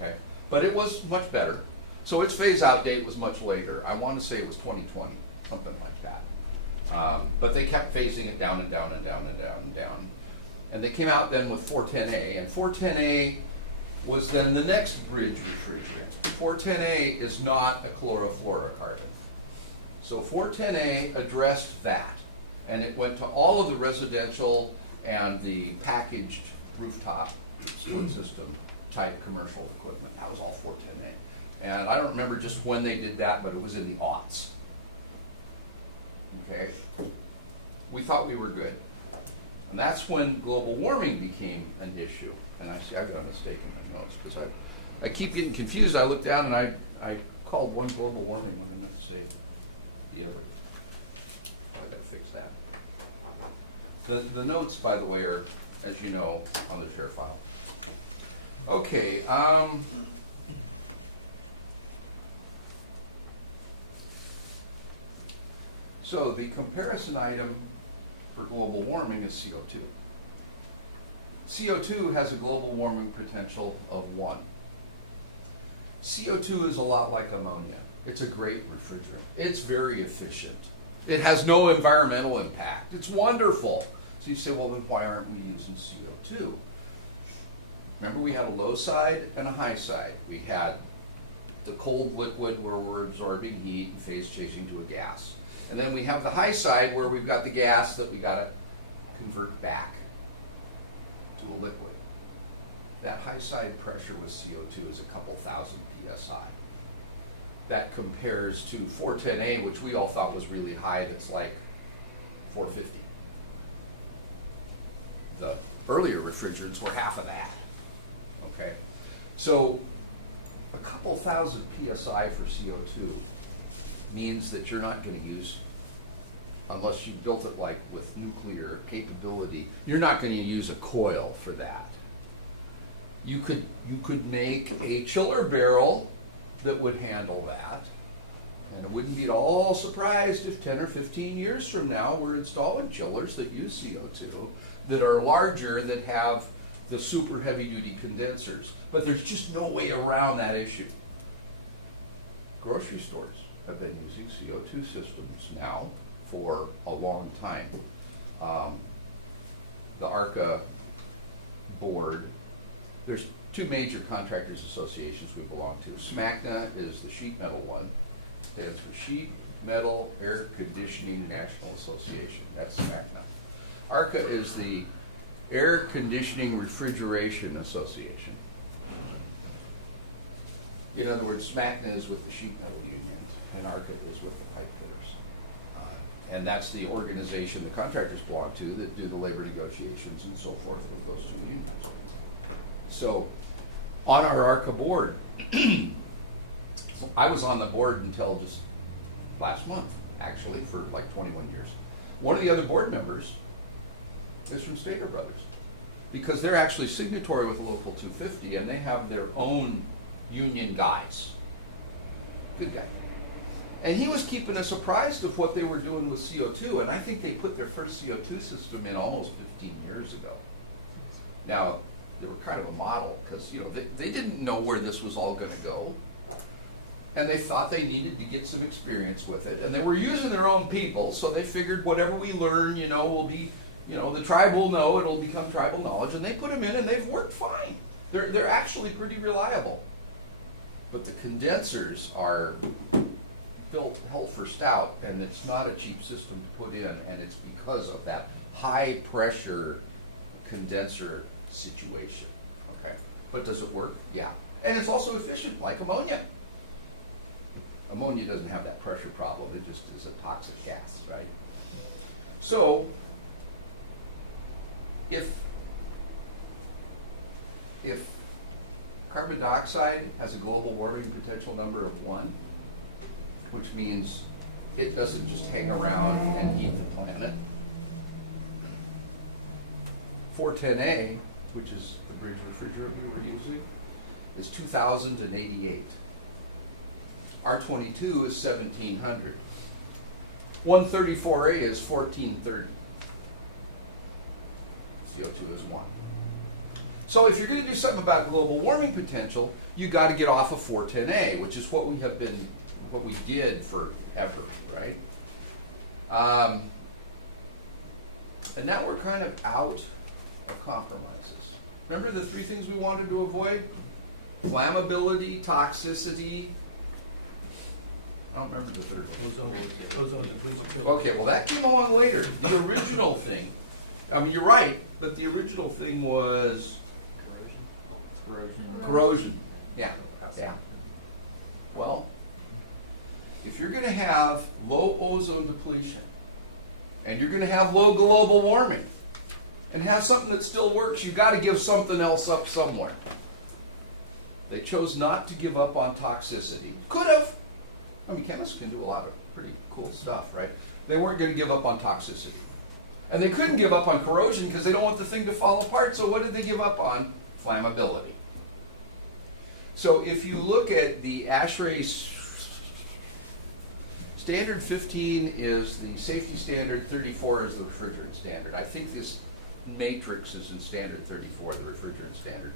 Okay? But it was much better. So its phase-out date was much later. I want to say it was 2020, something like that. But they kept phasing it down and down and down and down and down. And they came out then with 410A, and 410A was then the next bridge refrigerant. 410A is not a chlorofluorocarbon. So 410A addressed that, and it went to all of the residential and the packaged rooftop split system type commercial equipment. That was all 410A. And I don't remember just when they did that, but it was in the aughts. Okay? We thought we were good. And that's when global warming became an issue. And I see I've got a mistake in my notes because I keep getting confused. I look down and I called one global warming when I meant to say the other. I gotta fix that. The notes, by the way, are, as you know, on the share file. Okay. So the comparison item for global warming is CO2. CO2 has a global warming potential of 1. CO2 is a lot like ammonia. It's a great refrigerant. It's very efficient. It has no environmental impact. It's wonderful. So you say, well, then why aren't we using CO2? Remember, we had a low side and a high side. We had the cold liquid where we're absorbing heat and phase changing to a gas. And then we have the high side where we've got the gas that we got to convert back to a liquid. That high side pressure with CO2 is a couple thousand psi. That compares to 410A, which we all thought was really high, that's like 450. The earlier refrigerants were half of that. Okay? So a couple thousand psi for CO2 means that you're not going to use, unless you built it like with nuclear capability, you're not going to use a coil for that. You could make a chiller barrel that would handle that. And it wouldn't be at all surprised if 10 or 15 years from now we're installing chillers that use CO2 that are larger, that have the super heavy duty condensers. But there's just no way around that issue. Grocery stores have been using CO2 systems now for a long time. The ARCA board, there's two major contractors associations we belong to. SMACNA is the sheet metal one, stands for Sheet Metal Air Conditioning National Association. That's SMACNA. ARCA is the Air Conditioning Refrigeration Association. In other words, SMACNA is with the sheet metal union, and ARCA is with the pipe fitters. And that's the organization the contractors belong to that do the labor negotiations and so forth with those two unions. So, on our ARCA board, I was on the board until just last month, actually, for like 21 years. One of the other board members is from Stater Brothers, because they're actually signatory with Local 250, and they have their own union guys. Good guy. And he was keeping us apprised of what they were doing with CO2, and I think they put their first CO2 system in almost 15 years ago. Now, they were kind of a model, because they didn't know where this was all going to go, and they thought they needed to get some experience with it, and they were using their own people, so they figured whatever we learn, will be, the tribe will know, it'll become tribal knowledge, and they put them in, and they've worked fine. They're actually pretty reliable. But the condensers are built hell for stout, and it's not a cheap system to put in, and it's because of that high pressure condenser situation. Okay, but does it work? Yeah, and it's also efficient, like ammonia. Ammonia doesn't have that pressure problem; it just is a toxic gas, right? So, if carbon dioxide has a global warming potential number of 1, which means it doesn't just hang around and heat the planet. 410A, which is the bridge refrigerant we were using, is 2,088. R22 is 1,700. 134A is 1,430. CO2 is 1. So if you're going to do something about global warming potential, you got to get off of 410A, which is what we did forever, right? And now we're kind of out of compromises. Remember the 3 things we wanted to avoid? Flammability, toxicity. I don't remember the third one. Ozone depletion. Okay, well that came along later. The original thing, I mean, you're right, but the original thing was corrosion. Yeah. Well, if you're going to have low ozone depletion, and you're going to have low global warming, and have something that still works, you've got to give something else up somewhere. They chose not to give up on toxicity. Could have. I mean, chemists can do a lot of pretty cool stuff, right? They weren't going to give up on toxicity. And they couldn't give up on corrosion because they don't want the thing to fall apart, so what did they give up on? Flammability. So if you look at the ASHRAE standard 15 is the safety standard, 34 is the refrigerant standard. I think this matrix is in standard 34, the refrigerant standard.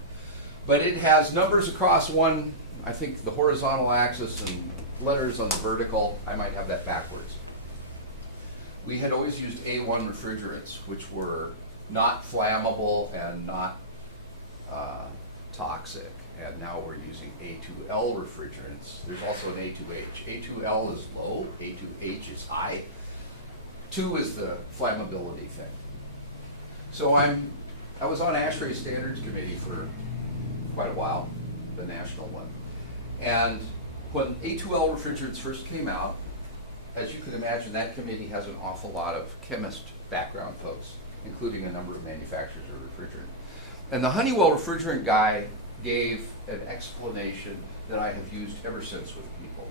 But it has numbers across one, I think the horizontal axis, and letters on the vertical. I might have that backwards. We had always used A1 refrigerants, which were not flammable and not toxic. And now we're using A2L refrigerants. There's also an A2H. A2L is low, A2H is high. 2 is the flammability thing. So I was on ASHRAE Standards Committee for quite a while, the national one. And when A2L refrigerants first came out, as you can imagine, that committee has an awful lot of chemist background folks, including a number of manufacturers of refrigerant. And the Honeywell refrigerant guy gave an explanation that I have used ever since with people.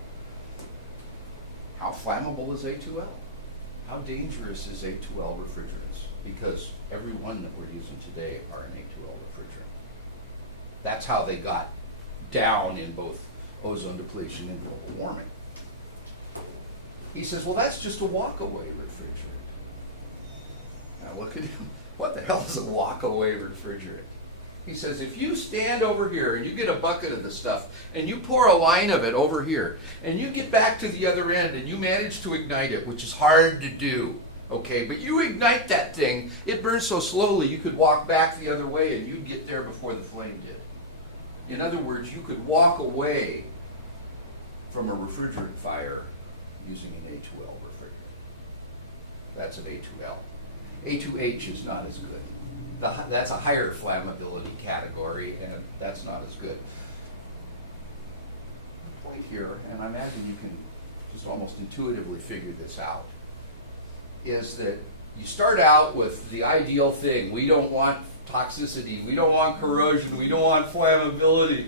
How flammable is A2L? How dangerous is A2L refrigerants? Because every one that we're using today are an A2L refrigerant. That's how they got down in both ozone depletion and global warming. He says, well, that's just a walk-away refrigerant. Now look at him. What the hell is a walk-away refrigerant? He says, if you stand over here and you get a bucket of the stuff and you pour a line of it over here and you get back to the other end and you manage to ignite it, which is hard to do, okay, but you ignite that thing, it burns so slowly you could walk back the other way and you'd get there before the flame did. In other words, you could walk away from a refrigerant fire using an A2L refrigerant. That's an A2L. A2H is not as good. That's a higher flammability category, and that's not as good. The point here, and I imagine you can just almost intuitively figure this out, is that you start out with the ideal thing. We don't want toxicity, we don't want corrosion, we don't want flammability.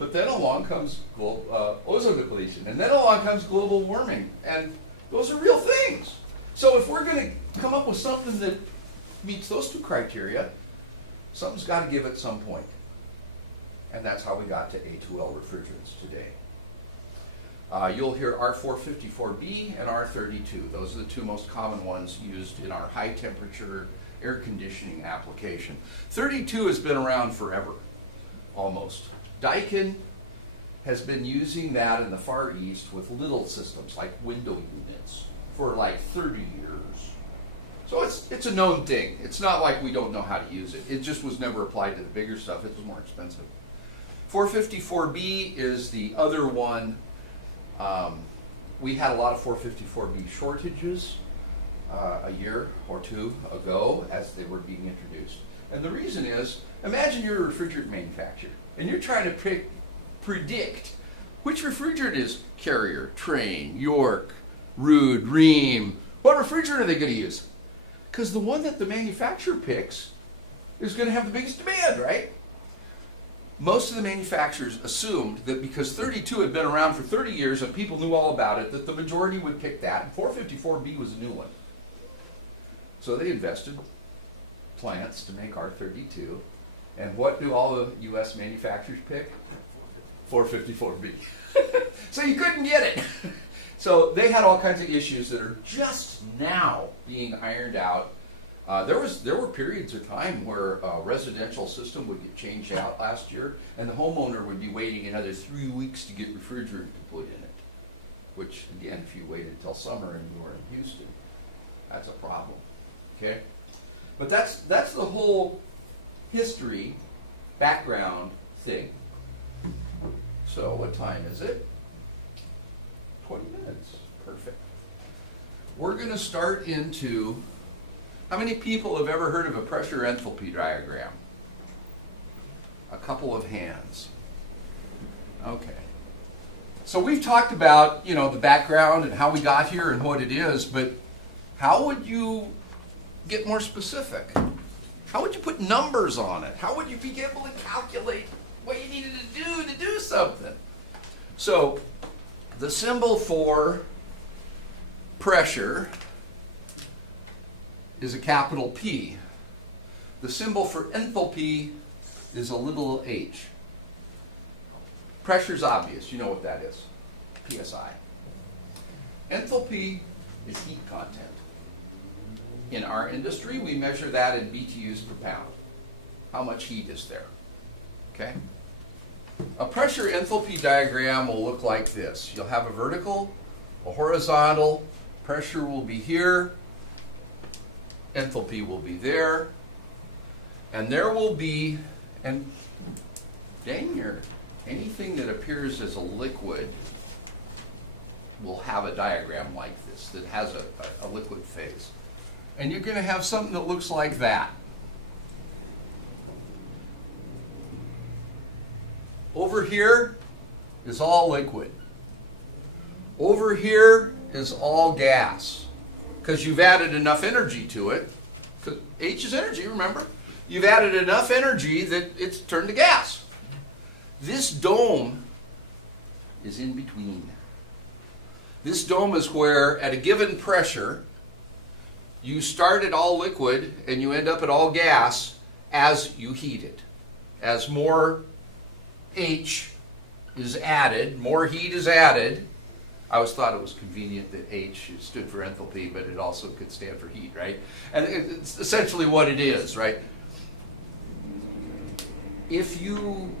But then along comes ozone depletion, and then along comes global warming, and those are real things. So if we're going to come up with something that meets those two criteria, something's got to give at some point. And that's how we got to A2L refrigerants today. You'll hear R454B and R32. Those are the two most common ones used in our high temperature air conditioning application. 32 has been around forever, almost. Daikin has been using that in the Far East with little systems like window units for like 30 years. So it's a known thing. It's not like we don't know how to use it. It just was never applied to the bigger stuff. It was more expensive. 454B is the other one. We had a lot of 454B shortages a year or two ago as they were being introduced. And the reason is, imagine you're a refrigerant manufacturer and you're trying to predict which refrigerant is Carrier, Trane, York, Ruud, Rheem. What refrigerant are they going to use? Because the one that the manufacturer picks is going to have the biggest demand, right? Most of the manufacturers assumed that because 32 had been around for 30 years and people knew all about it, that the majority would pick that. And 454B was a new one. So they invested plants to make R32. And what do all the U.S. manufacturers pick? 454B. So you couldn't get it. So they had all kinds of issues that are just now being ironed out. There were periods of time where a residential system would get changed out last year, and the homeowner would be waiting another 3 weeks to get refrigerant to put in it. Which, again, if you waited until summer and you were in Houston, that's a problem. Okay, but that's the whole history, background thing. So what time is it? 20 minutes. Perfect. We're going to start into, how many people have ever heard of a pressure enthalpy diagram? A couple of hands. Okay. So we've talked about, the background and how we got here and what it is, but how would you get more specific? How would you put numbers on it? How would you be able to calculate what you needed to do something? So the symbol for pressure is a capital P. The symbol for enthalpy is a little h. Pressure's obvious, you know what that is. PSI. Enthalpy is heat content. In our industry, we measure that in BTUs per pound. How much heat is there? Okay? A pressure enthalpy diagram will look like this. You'll have a vertical, a horizontal, pressure will be here, enthalpy will be there, and there will be, and dang near anything that appears as a liquid will have a diagram like this that has a liquid phase. And you're going to have something that looks like that. Over here is all liquid. Over here is all gas. Because you've added enough energy to it. Because H is energy, remember? You've added enough energy that it's turned to gas. This dome is in between. This dome is where, at a given pressure, you start at all liquid and you end up at all gas as you heat it. As more H is added, more heat is added. I always thought it was convenient that H stood for enthalpy, but it also could stand for heat, right? And it's essentially what it is, right? If you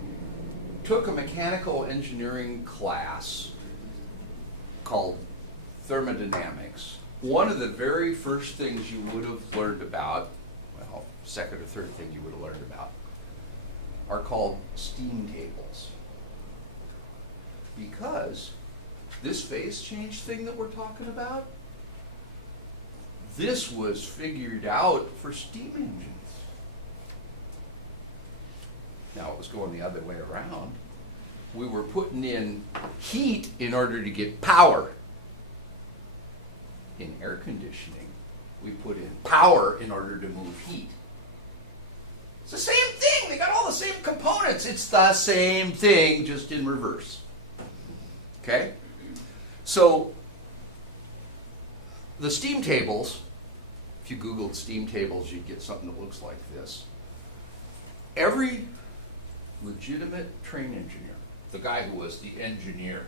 took a mechanical engineering class called thermodynamics, one of the very first things you would have learned about, well, second or third thing you would have learned about, are called steam tables. Because this phase change thing that we're talking about, this was figured out for steam engines. Now it was going the other way around. We were putting in heat in order to get power. In air conditioning, we put in power in order to move heat. It's the same thing. They got all the same components. It's the same thing, just in reverse. Okay? So, the steam tables, if you Googled steam tables, you'd get something that looks like this. Every legitimate train engineer, the guy who was the engineer,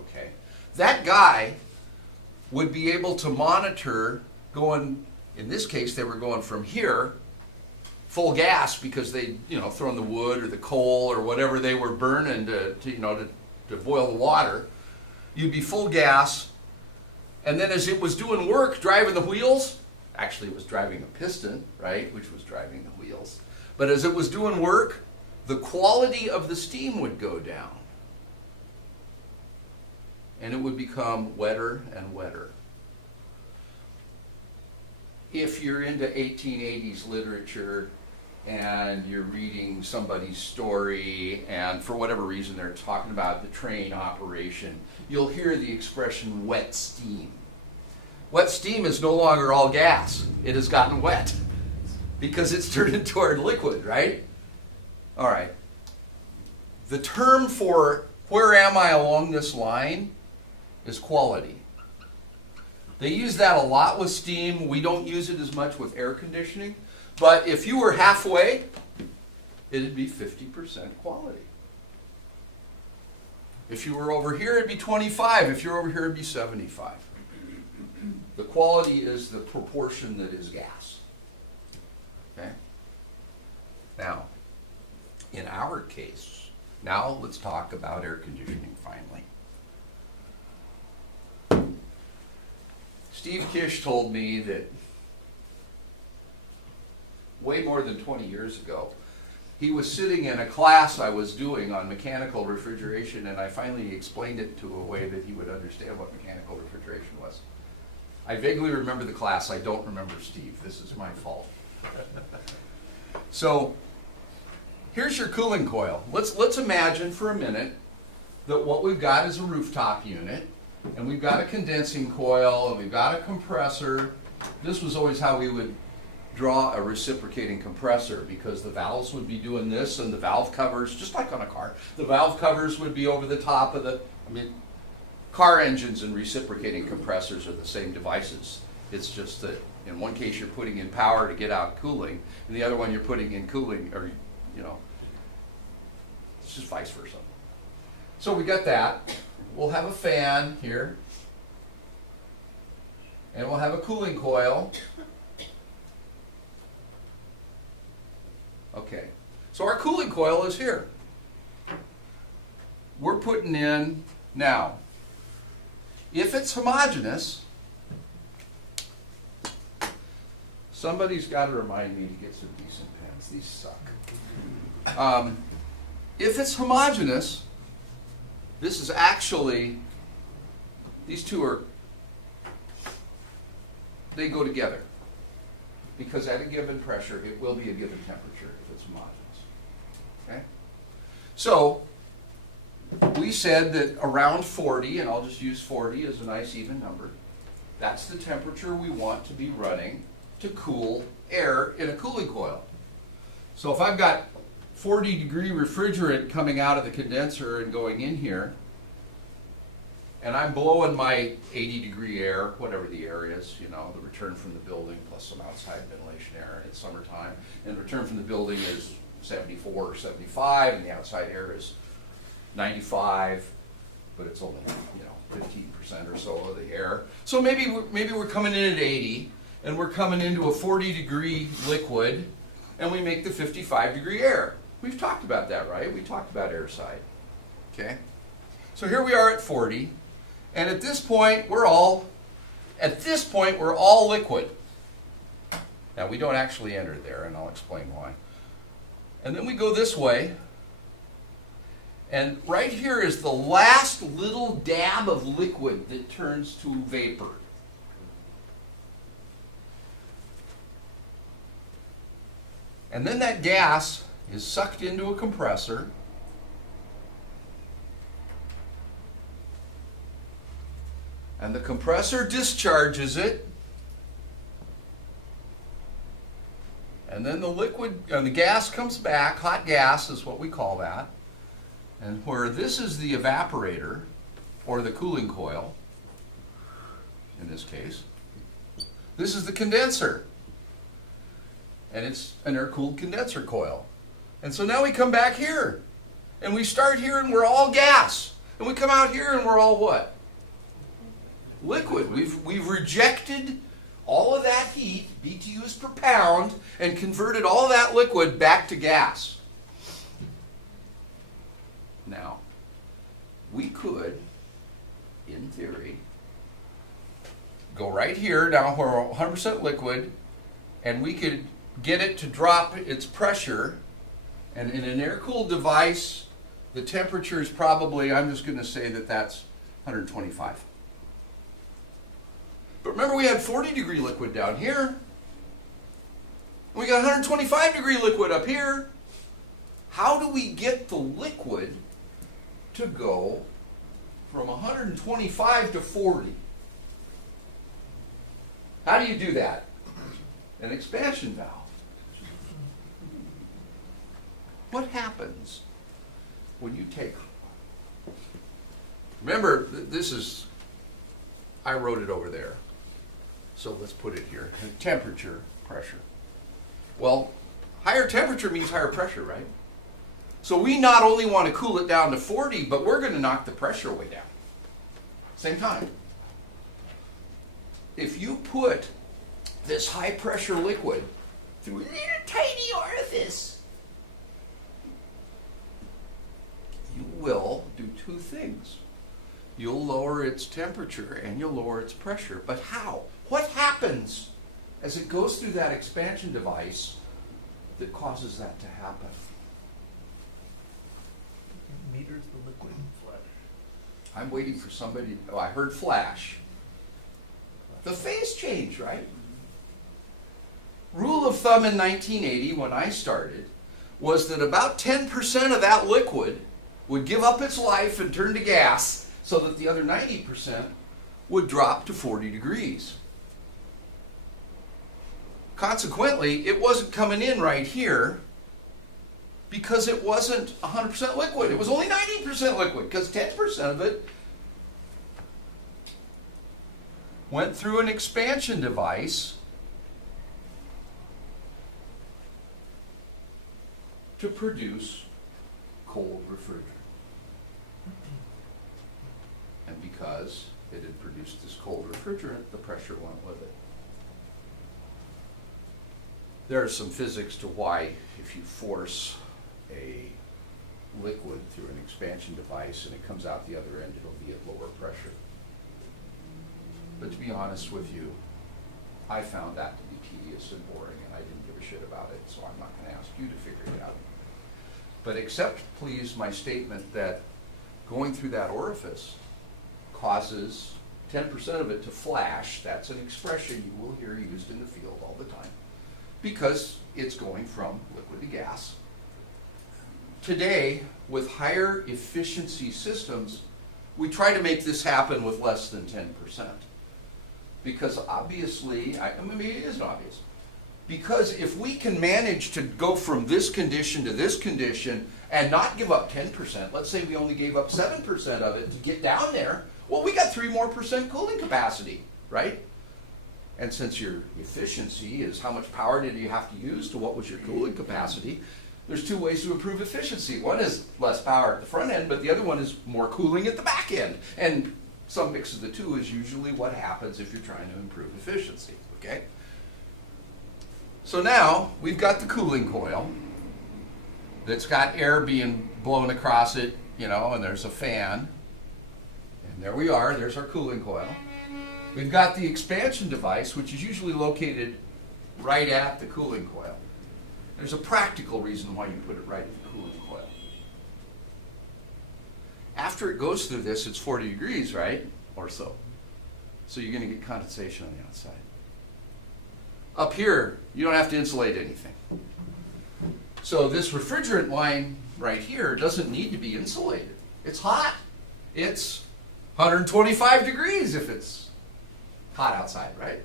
okay, that guy would be able to monitor going, in this case, they were going from here, full gas because they, thrown the wood or the coal or whatever they were burning to boil the water. You'd be full gas, and then as it was doing work, driving the wheels, actually it was driving a piston, right, which was driving the wheels. But as it was doing work, the quality of the steam would go down. And it would become wetter and wetter. If you're into 1880s literature and you're reading somebody's story and for whatever reason they're talking about the train operation, you'll hear the expression wet steam. Wet steam is no longer all gas. It has gotten wet because it's turned toward liquid, right? All right. The term for where am I along this line is quality. They use that a lot with steam. We don't use it as much with air conditioning. But if you were halfway, it'd be 50% quality. If you were over here, it'd be 25. If you're over here, it'd be 75. The quality is the proportion that is gas. Okay? Now, in our case, now let's talk about air conditioning finally. Steve Kish told me that way more than 20 years ago, he was sitting in a class I was doing on mechanical refrigeration, and I finally explained it to a way that he would understand what mechanical refrigeration was. I vaguely remember the class. I don't remember Steve. This is my fault. So, here's your cooling coil. Let's imagine for a minute that what we've got is a rooftop unit, and we've got a condensing coil, and we've got a compressor. This was always how we would draw a reciprocating compressor, because the valves would be doing this, and the valve covers, just like on a car, the valve covers would be over the top of the, car engines and reciprocating compressors are the same devices. It's just that in one case you're putting in power to get out cooling, and the other one you're putting in cooling, or, it's just vice versa. So we got that. We'll have a fan here, and we'll have a cooling coil. Okay, so our cooling coil is here. We're putting in, now, if it's homogeneous, somebody's got to remind me to get some decent pens. These suck. If it's homogeneous, this is actually, these two are, they go together. Because at a given pressure, it will be a given temperature if it's homogeneous. Okay? So, we said that around 40, and I'll just use 40 as a nice even number, that's the temperature we want to be running to cool air in a cooling coil. So if I've got 40-degree refrigerant coming out of the condenser and going in here, and I'm blowing my 80-degree air, whatever the air is, the return from the building plus some outside ventilation air, and it's summertime, and the return from the building is 74 or 75, and the outside air is 95, but it's only, 15% or so of the air. So maybe we're coming in at 80, and we're coming into a 40-degree liquid, and we make the 55-degree air. We've talked about that, right? We talked about air side. Okay? So here we are at 40, and at this point we're all liquid. Now we don't actually enter there, and I'll explain why. And then we go this way, and right here is the last little dab of liquid that turns to vapor. And then that gas is sucked into a compressor. And the compressor discharges it. And then the gas comes back. Hot gas is what we call that. And where this is the evaporator, or the cooling coil, in this case, this is the condenser. And it's an air-cooled condenser coil. And so now we come back here. And we start here and we're all gas. And we come out here and we're all what? Liquid. We've rejected all of that heat, BTUs per pound, and converted all that liquid back to gas. Now, we could, in theory, go right here, down where we're 100% liquid, and we could get it to drop its pressure, and in an air-cooled device, the temperature is probably, I'm just going to say that that's 125. But remember, we had 40-degree liquid down here. We got 125-degree liquid up here. How do we get the liquid to go from 125 to 40? How do you do that? An expansion valve. What happens when you take... Remember, this is... I wrote it over there. So let's put it here. Temperature, pressure. Well, higher temperature means higher pressure, right? So we not only want to cool it down to 40, but we're going to knock the pressure way down. Same time. If you put this high pressure liquid through a little tiny orifice, you will do two things. You'll lower its temperature and you'll lower its pressure. But how? What happens as it goes through that expansion device that causes that to happen? Meters the liquid flash. I'm waiting for somebody. Oh, I heard flash. The phase change, right? Rule of thumb in 1980, when I started, was that about 10% of that liquid would give up its life and turn to gas, so that the other 90% would drop to 40 degrees. Consequently, it wasn't coming in right here because it wasn't 100% liquid. It was only 90% liquid because 10% of it went through an expansion device to produce cold refrigerant. And because it had produced this cold refrigerant, the pressure went with it. There are some physics to why if you force a liquid through an expansion device and it comes out the other end, it'll be at lower pressure. But to be honest with you, I found that to be tedious and boring, and I didn't give a shit about it, so I'm not going to ask you to figure it out. But accept, please, my statement that going through that orifice causes 10% of it to flash. That's an expression you will hear used in the field all the time because it's going from liquid to gas. Today, with higher efficiency systems, we try to make this happen with less than 10%. Because obviously, maybe it isn't obvious. Because if we can manage to go from this condition to this condition and not give up 10%, let's say we only gave up 7% of it to get down there, well, we got 3% more cooling capacity, right? And since your efficiency is how much power did you have to use to what was your cooling capacity, there's two ways to improve efficiency. One is less power at the front end, but the other one is more cooling at the back end. And some mix of the two is usually what happens if you're trying to improve efficiency, okay? So now we've got the cooling coil that's got air being blown across it, you know, and there's a fan. And there we are, there's our cooling coil. We've got the expansion device, which is usually located right at the cooling coil. There's a practical reason why you put it right at the cooling coil. After it goes through this, it's 40 degrees, right? Or so. So you're going to get condensation on the outside. Up here, you don't have to insulate anything. So this refrigerant line right here doesn't need to be insulated. It's hot. It's 125 degrees if it's hot outside, right?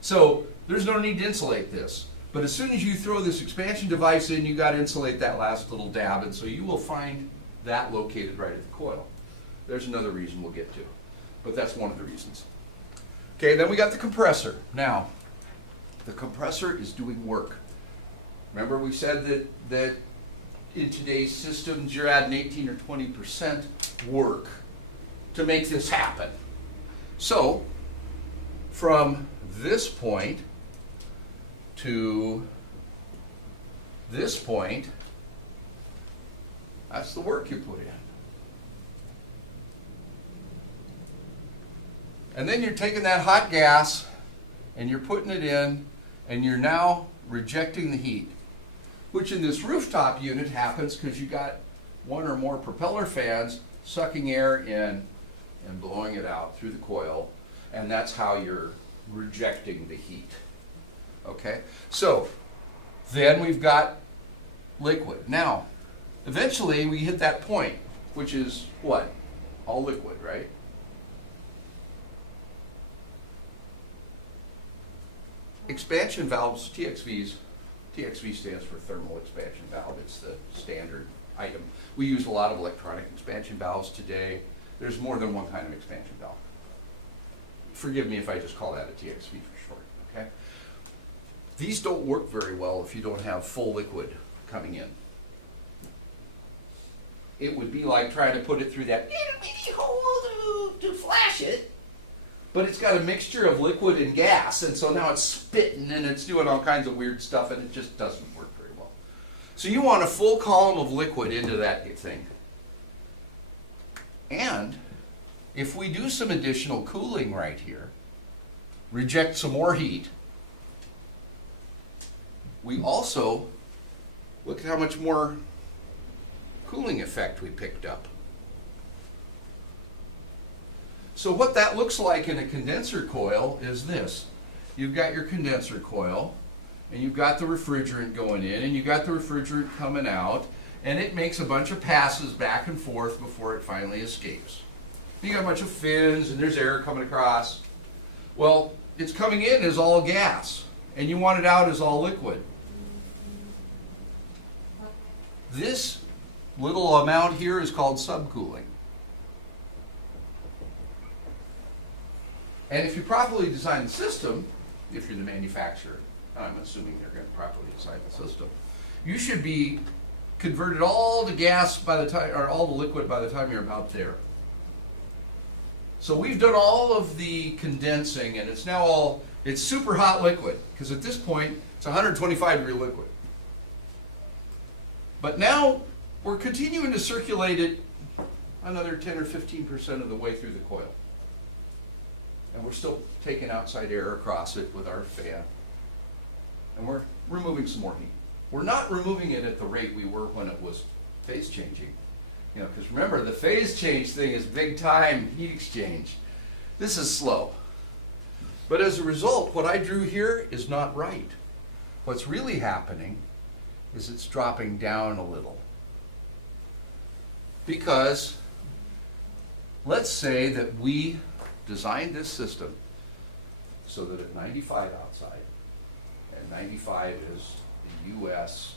So there's no need to insulate this. But as soon as you throw this expansion device in, you got to insulate that last little dab, and so you will find that located right at the coil. There's another reason we'll get to, but that's one of the reasons. Okay, then we got the compressor. Now, the compressor is doing work. Remember we said that in today's systems you're adding 18 or 20% work to make this happen. So, from this point to this point, that's the work you put in. And then you're taking that hot gas and you're putting it in, and you're now rejecting the heat, which in this rooftop unit happens because you got one or more propeller fans sucking air in and blowing it out through the coil, and that's how you're rejecting the heat. Okay, so then we've got liquid. Now, eventually we hit that point, which is what? All liquid, right? Expansion valves, TXVs, TXV stands for thermal expansion valve. It's the standard item. We use a lot of electronic expansion valves today. There's more than one kind of expansion valve. Forgive me if I just call that a TXV for short, okay? These don't work very well if you don't have full liquid coming in. It would be like trying to put it through that little bitty hole to flash it, but it's got a mixture of liquid and gas, and so now it's spitting and it's doing all kinds of weird stuff, and it just doesn't work very well. So you want a full column of liquid into that thing. And if we do some additional cooling right here, reject some more heat, we also, look at how much more cooling effect we picked up. So what that looks like in a condenser coil is this. You've got your condenser coil, and you've got the refrigerant going in, and you've got the refrigerant coming out, and it makes a bunch of passes back and forth before it finally escapes. You got a bunch of fins, and there's air coming across. Well, it's coming in as all gas, and you want it out as all liquid. This little amount here is called subcooling. And if you properly design the system, if you're the manufacturer, I'm assuming they're going to properly design the system, you should be converted all the gas by the time, or all the liquid by the time you're about there. So we've done all of the condensing, and it's now all, it's super hot liquid, because at this point, it's 125 degree liquid. But now, we're continuing to circulate it another 10 or 15% of the way through the coil. And we're still taking outside air across it with our fan. And we're removing some more heat. We're not removing it at the rate we were when it was phase changing. You know, because remember, the phase change thing is big time heat exchange. This is slow. But as a result, what I drew here is not right. What's really happening is it's dropping down a little. Because let's say that we designed this system so that at 95 outside, and 95 is the US,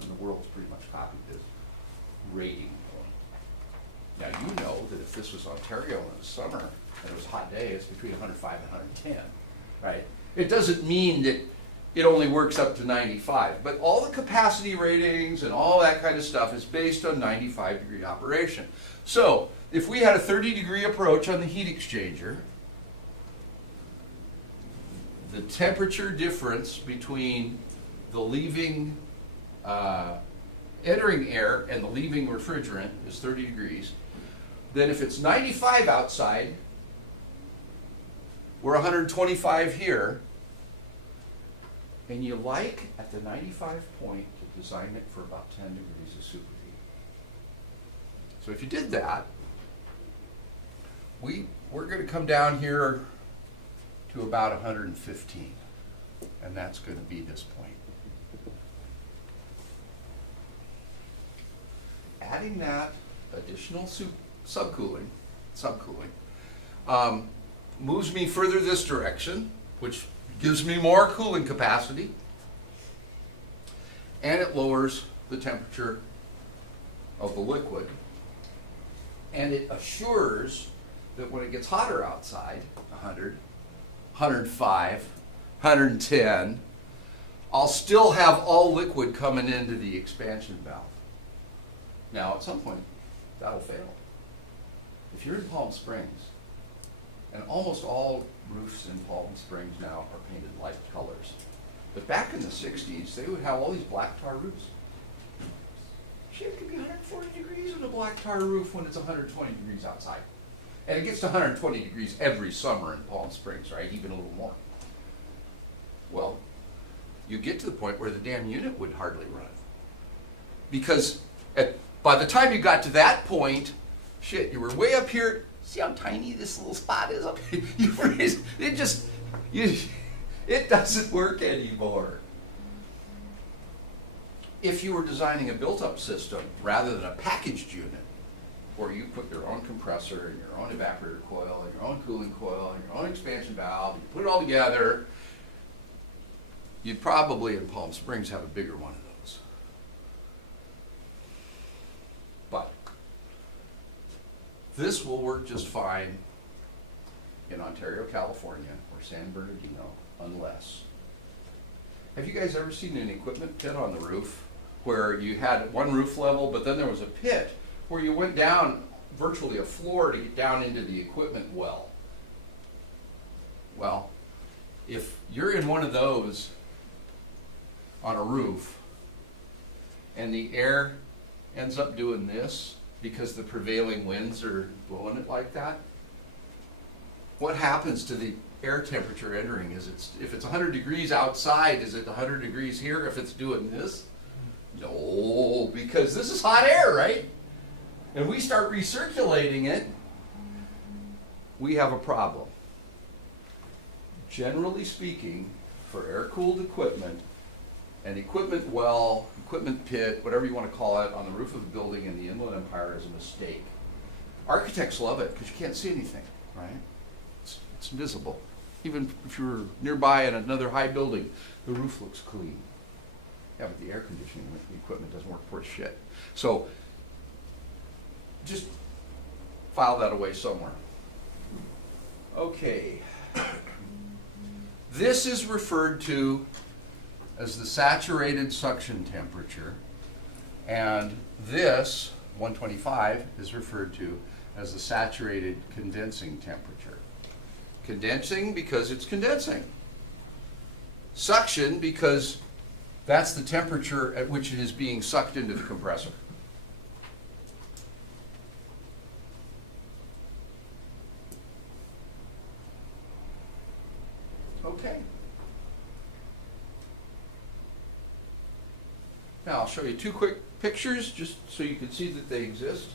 and the world's pretty much copied this rating point. Now you know that if this was Ontario in the summer and it was a hot day, it's between 105 and 110, right? It doesn't mean that it only works up to 95. But all the capacity ratings and all that kind of stuff is based on 95-degree operation. So if we had a 30-degree approach on the heat exchanger, the temperature difference between the leaving, entering air and the leaving refrigerant is 30 degrees. Then if it's 95 outside, we're 125 here, and you like at the 95 point to design it for about 10 degrees of superheat. So if you did that, we're going to come down here to about 115, and that's going to be this point. Adding that additional subcooling moves me further this direction, which gives me more cooling capacity, and it lowers the temperature of the liquid, and it assures that when it gets hotter outside, 100, 105, 110, I'll still have all liquid coming into the expansion valve. Now, at some point, that'll fail. If you're in Palm Springs, and almost all roofs in Palm Springs now are painted light colors, but back in the 60s, they would have all these black tar roofs. Shit, it could be 140 degrees on a black tar roof when it's 120 degrees outside. And it gets to 120 degrees every summer in Palm Springs, right? Even a little more. Well, you get to the point where the damn unit would hardly run. Because by the time you got to that point, shit, you were way up here. See how tiny this little spot is up here? You freeze. It doesn't work anymore. If you were designing a built-up system rather than a packaged unit, where you put your own compressor and your own evaporator coil and your own cooling coil and your own expansion valve, you put it all together, you'd probably in Palm Springs have a bigger one of those. But this will work just fine in Ontario, California, or San Bernardino, unless. Have you guys ever seen an equipment pit on the roof where you had one roof level, but then there was a pit where you went down virtually a floor to get down into the equipment well? Well, if you're in one of those on a roof and the air ends up doing this because the prevailing winds are blowing it like that, what happens to the air temperature entering? If it's 100 degrees outside, is it 100 degrees here if it's doing this? No, because this is hot air, right? And we start recirculating it, we have a problem. Generally speaking, for air-cooled equipment, an equipment well, equipment pit, whatever you want to call it, on the roof of a building in the Inland Empire is a mistake. Architects love it because you can't see anything, right? It's invisible. Even if you're nearby in another high building, the roof looks clean. Yeah, but the air conditioning equipment doesn't work for shit. So just file that away somewhere. Okay. This is referred to as the saturated suction temperature, and this, 125, is referred to as the saturated condensing temperature. Condensing because it's condensing. Suction because that's the temperature at which it is being sucked into the compressor. Okay. Now I'll show you two quick pictures just so you can see that they exist.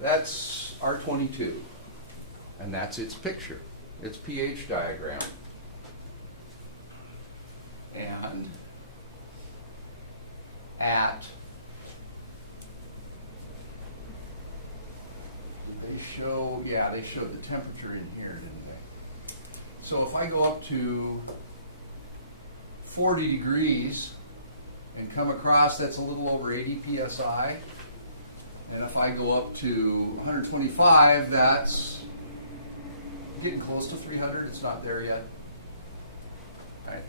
That's R22, and that's its picture, its pH diagram. And at, did they show, yeah, they showed the temperature in here, didn't they? So if I go up to 40 degrees and come across, that's a little over 80 psi. And if I go up to 125, that's getting close to 300. It's not there yet. Right.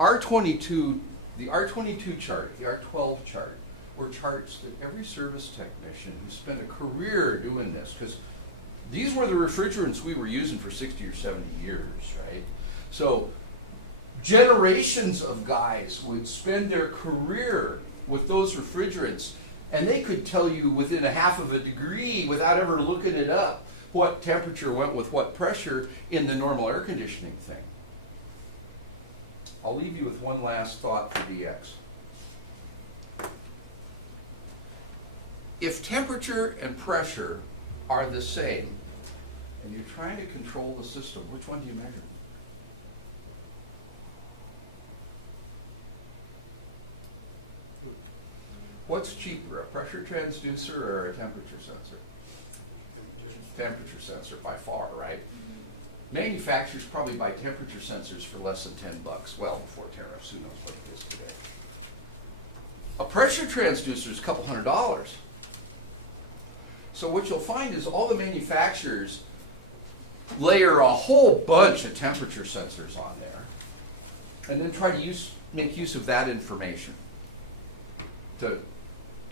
R22, the R22 chart, the R12 chart, were charts that every service technician who spent a career doing this, because these were the refrigerants we were using for 60 or 70 years, right? So generations of guys would spend their career with those refrigerants, and they could tell you within a half of a degree, without ever looking it up, what temperature went with what pressure in the normal air conditioning thing. I'll leave you with one last thought for DX. If temperature and pressure are the same, and you're trying to control the system, which one do you measure? What's cheaper, a pressure transducer or a temperature sensor? Temperature sensor by far, right? Manufacturers probably buy temperature sensors for less than 10 bucks. Well, before tariffs, who knows what it is today. A pressure transducer is a couple $100. So what you'll find is all the manufacturers layer a whole bunch of temperature sensors on there, and then try to make use of that information to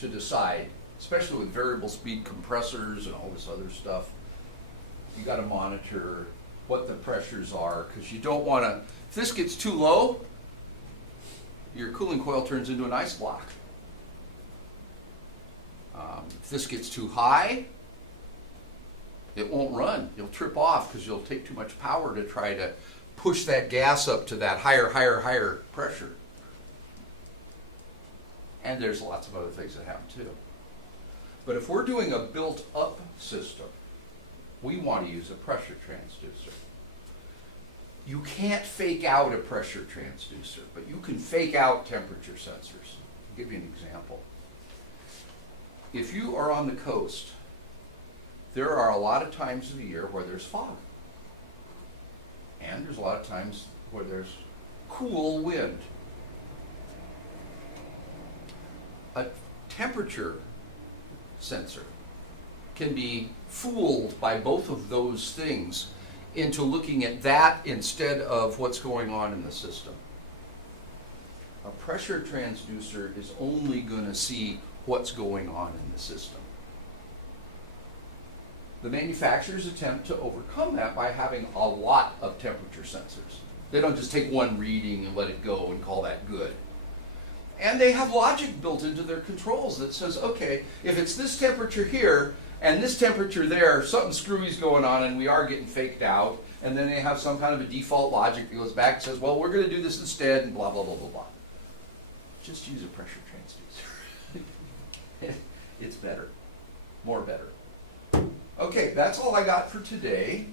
decide, especially with variable speed compressors and all this other stuff. You got to monitor what the pressures are, because you don't want to, if this gets too low, your cooling coil turns into an ice block. If this gets too high, it won't run. You'll trip off because you'll take too much power to try to push that gas up to that higher pressure. And there's lots of other things that happen too. But if we're doing a built-up system, we want to use a pressure transducer. You can't fake out a pressure transducer, but you can fake out temperature sensors. I'll give you an example. If you are on the coast, there are a lot of times of the year where there's fog. And there's a lot of times where there's cool wind. A temperature sensor can be fooled by both of those things into looking at that instead of what's going on in the system. A pressure transducer is only going to see what's going on in the system. The manufacturers attempt to overcome that by having a lot of temperature sensors. They don't just take one reading and let it go and call that good. And they have logic built into their controls that says, okay, if it's this temperature here and this temperature there, something screwy's going on and we are getting faked out. And then they have some kind of a default logic that goes back and says, well, we're going to do this instead, and blah, blah, blah, blah, blah. Just use a pressure transducer. It's better. More better. Okay, that's all I got for today.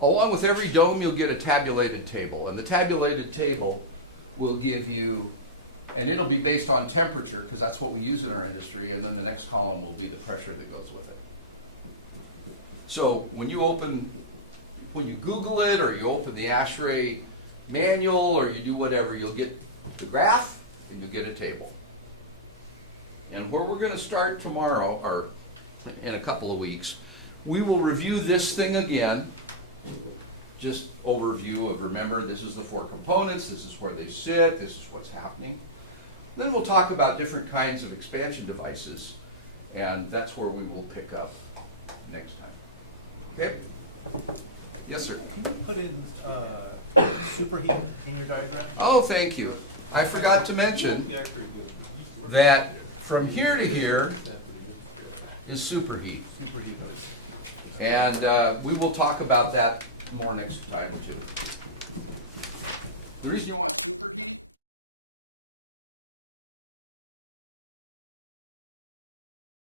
Along with every dome, you'll get a tabulated table. And the tabulated table will give you, and it'll be based on temperature, because that's what we use in our industry, and then the next column will be the pressure that goes with it. So when you Google it, or you open the ASHRAE manual, or you do whatever, you'll get the graph, and you'll get a table. And where we're going to start tomorrow, or in a couple of weeks, we will review this thing again. Just overview of, remember, this is the 4 components, this is where they sit, this is what's happening. Then we'll talk about different kinds of expansion devices, and that's where we will pick up next time. Okay? Yes, sir? Can you put in superheat in your diagram? Oh, thank you. I forgot to mention that from here to here is superheat. Superheat. And we will talk about that more next time, too. The reason you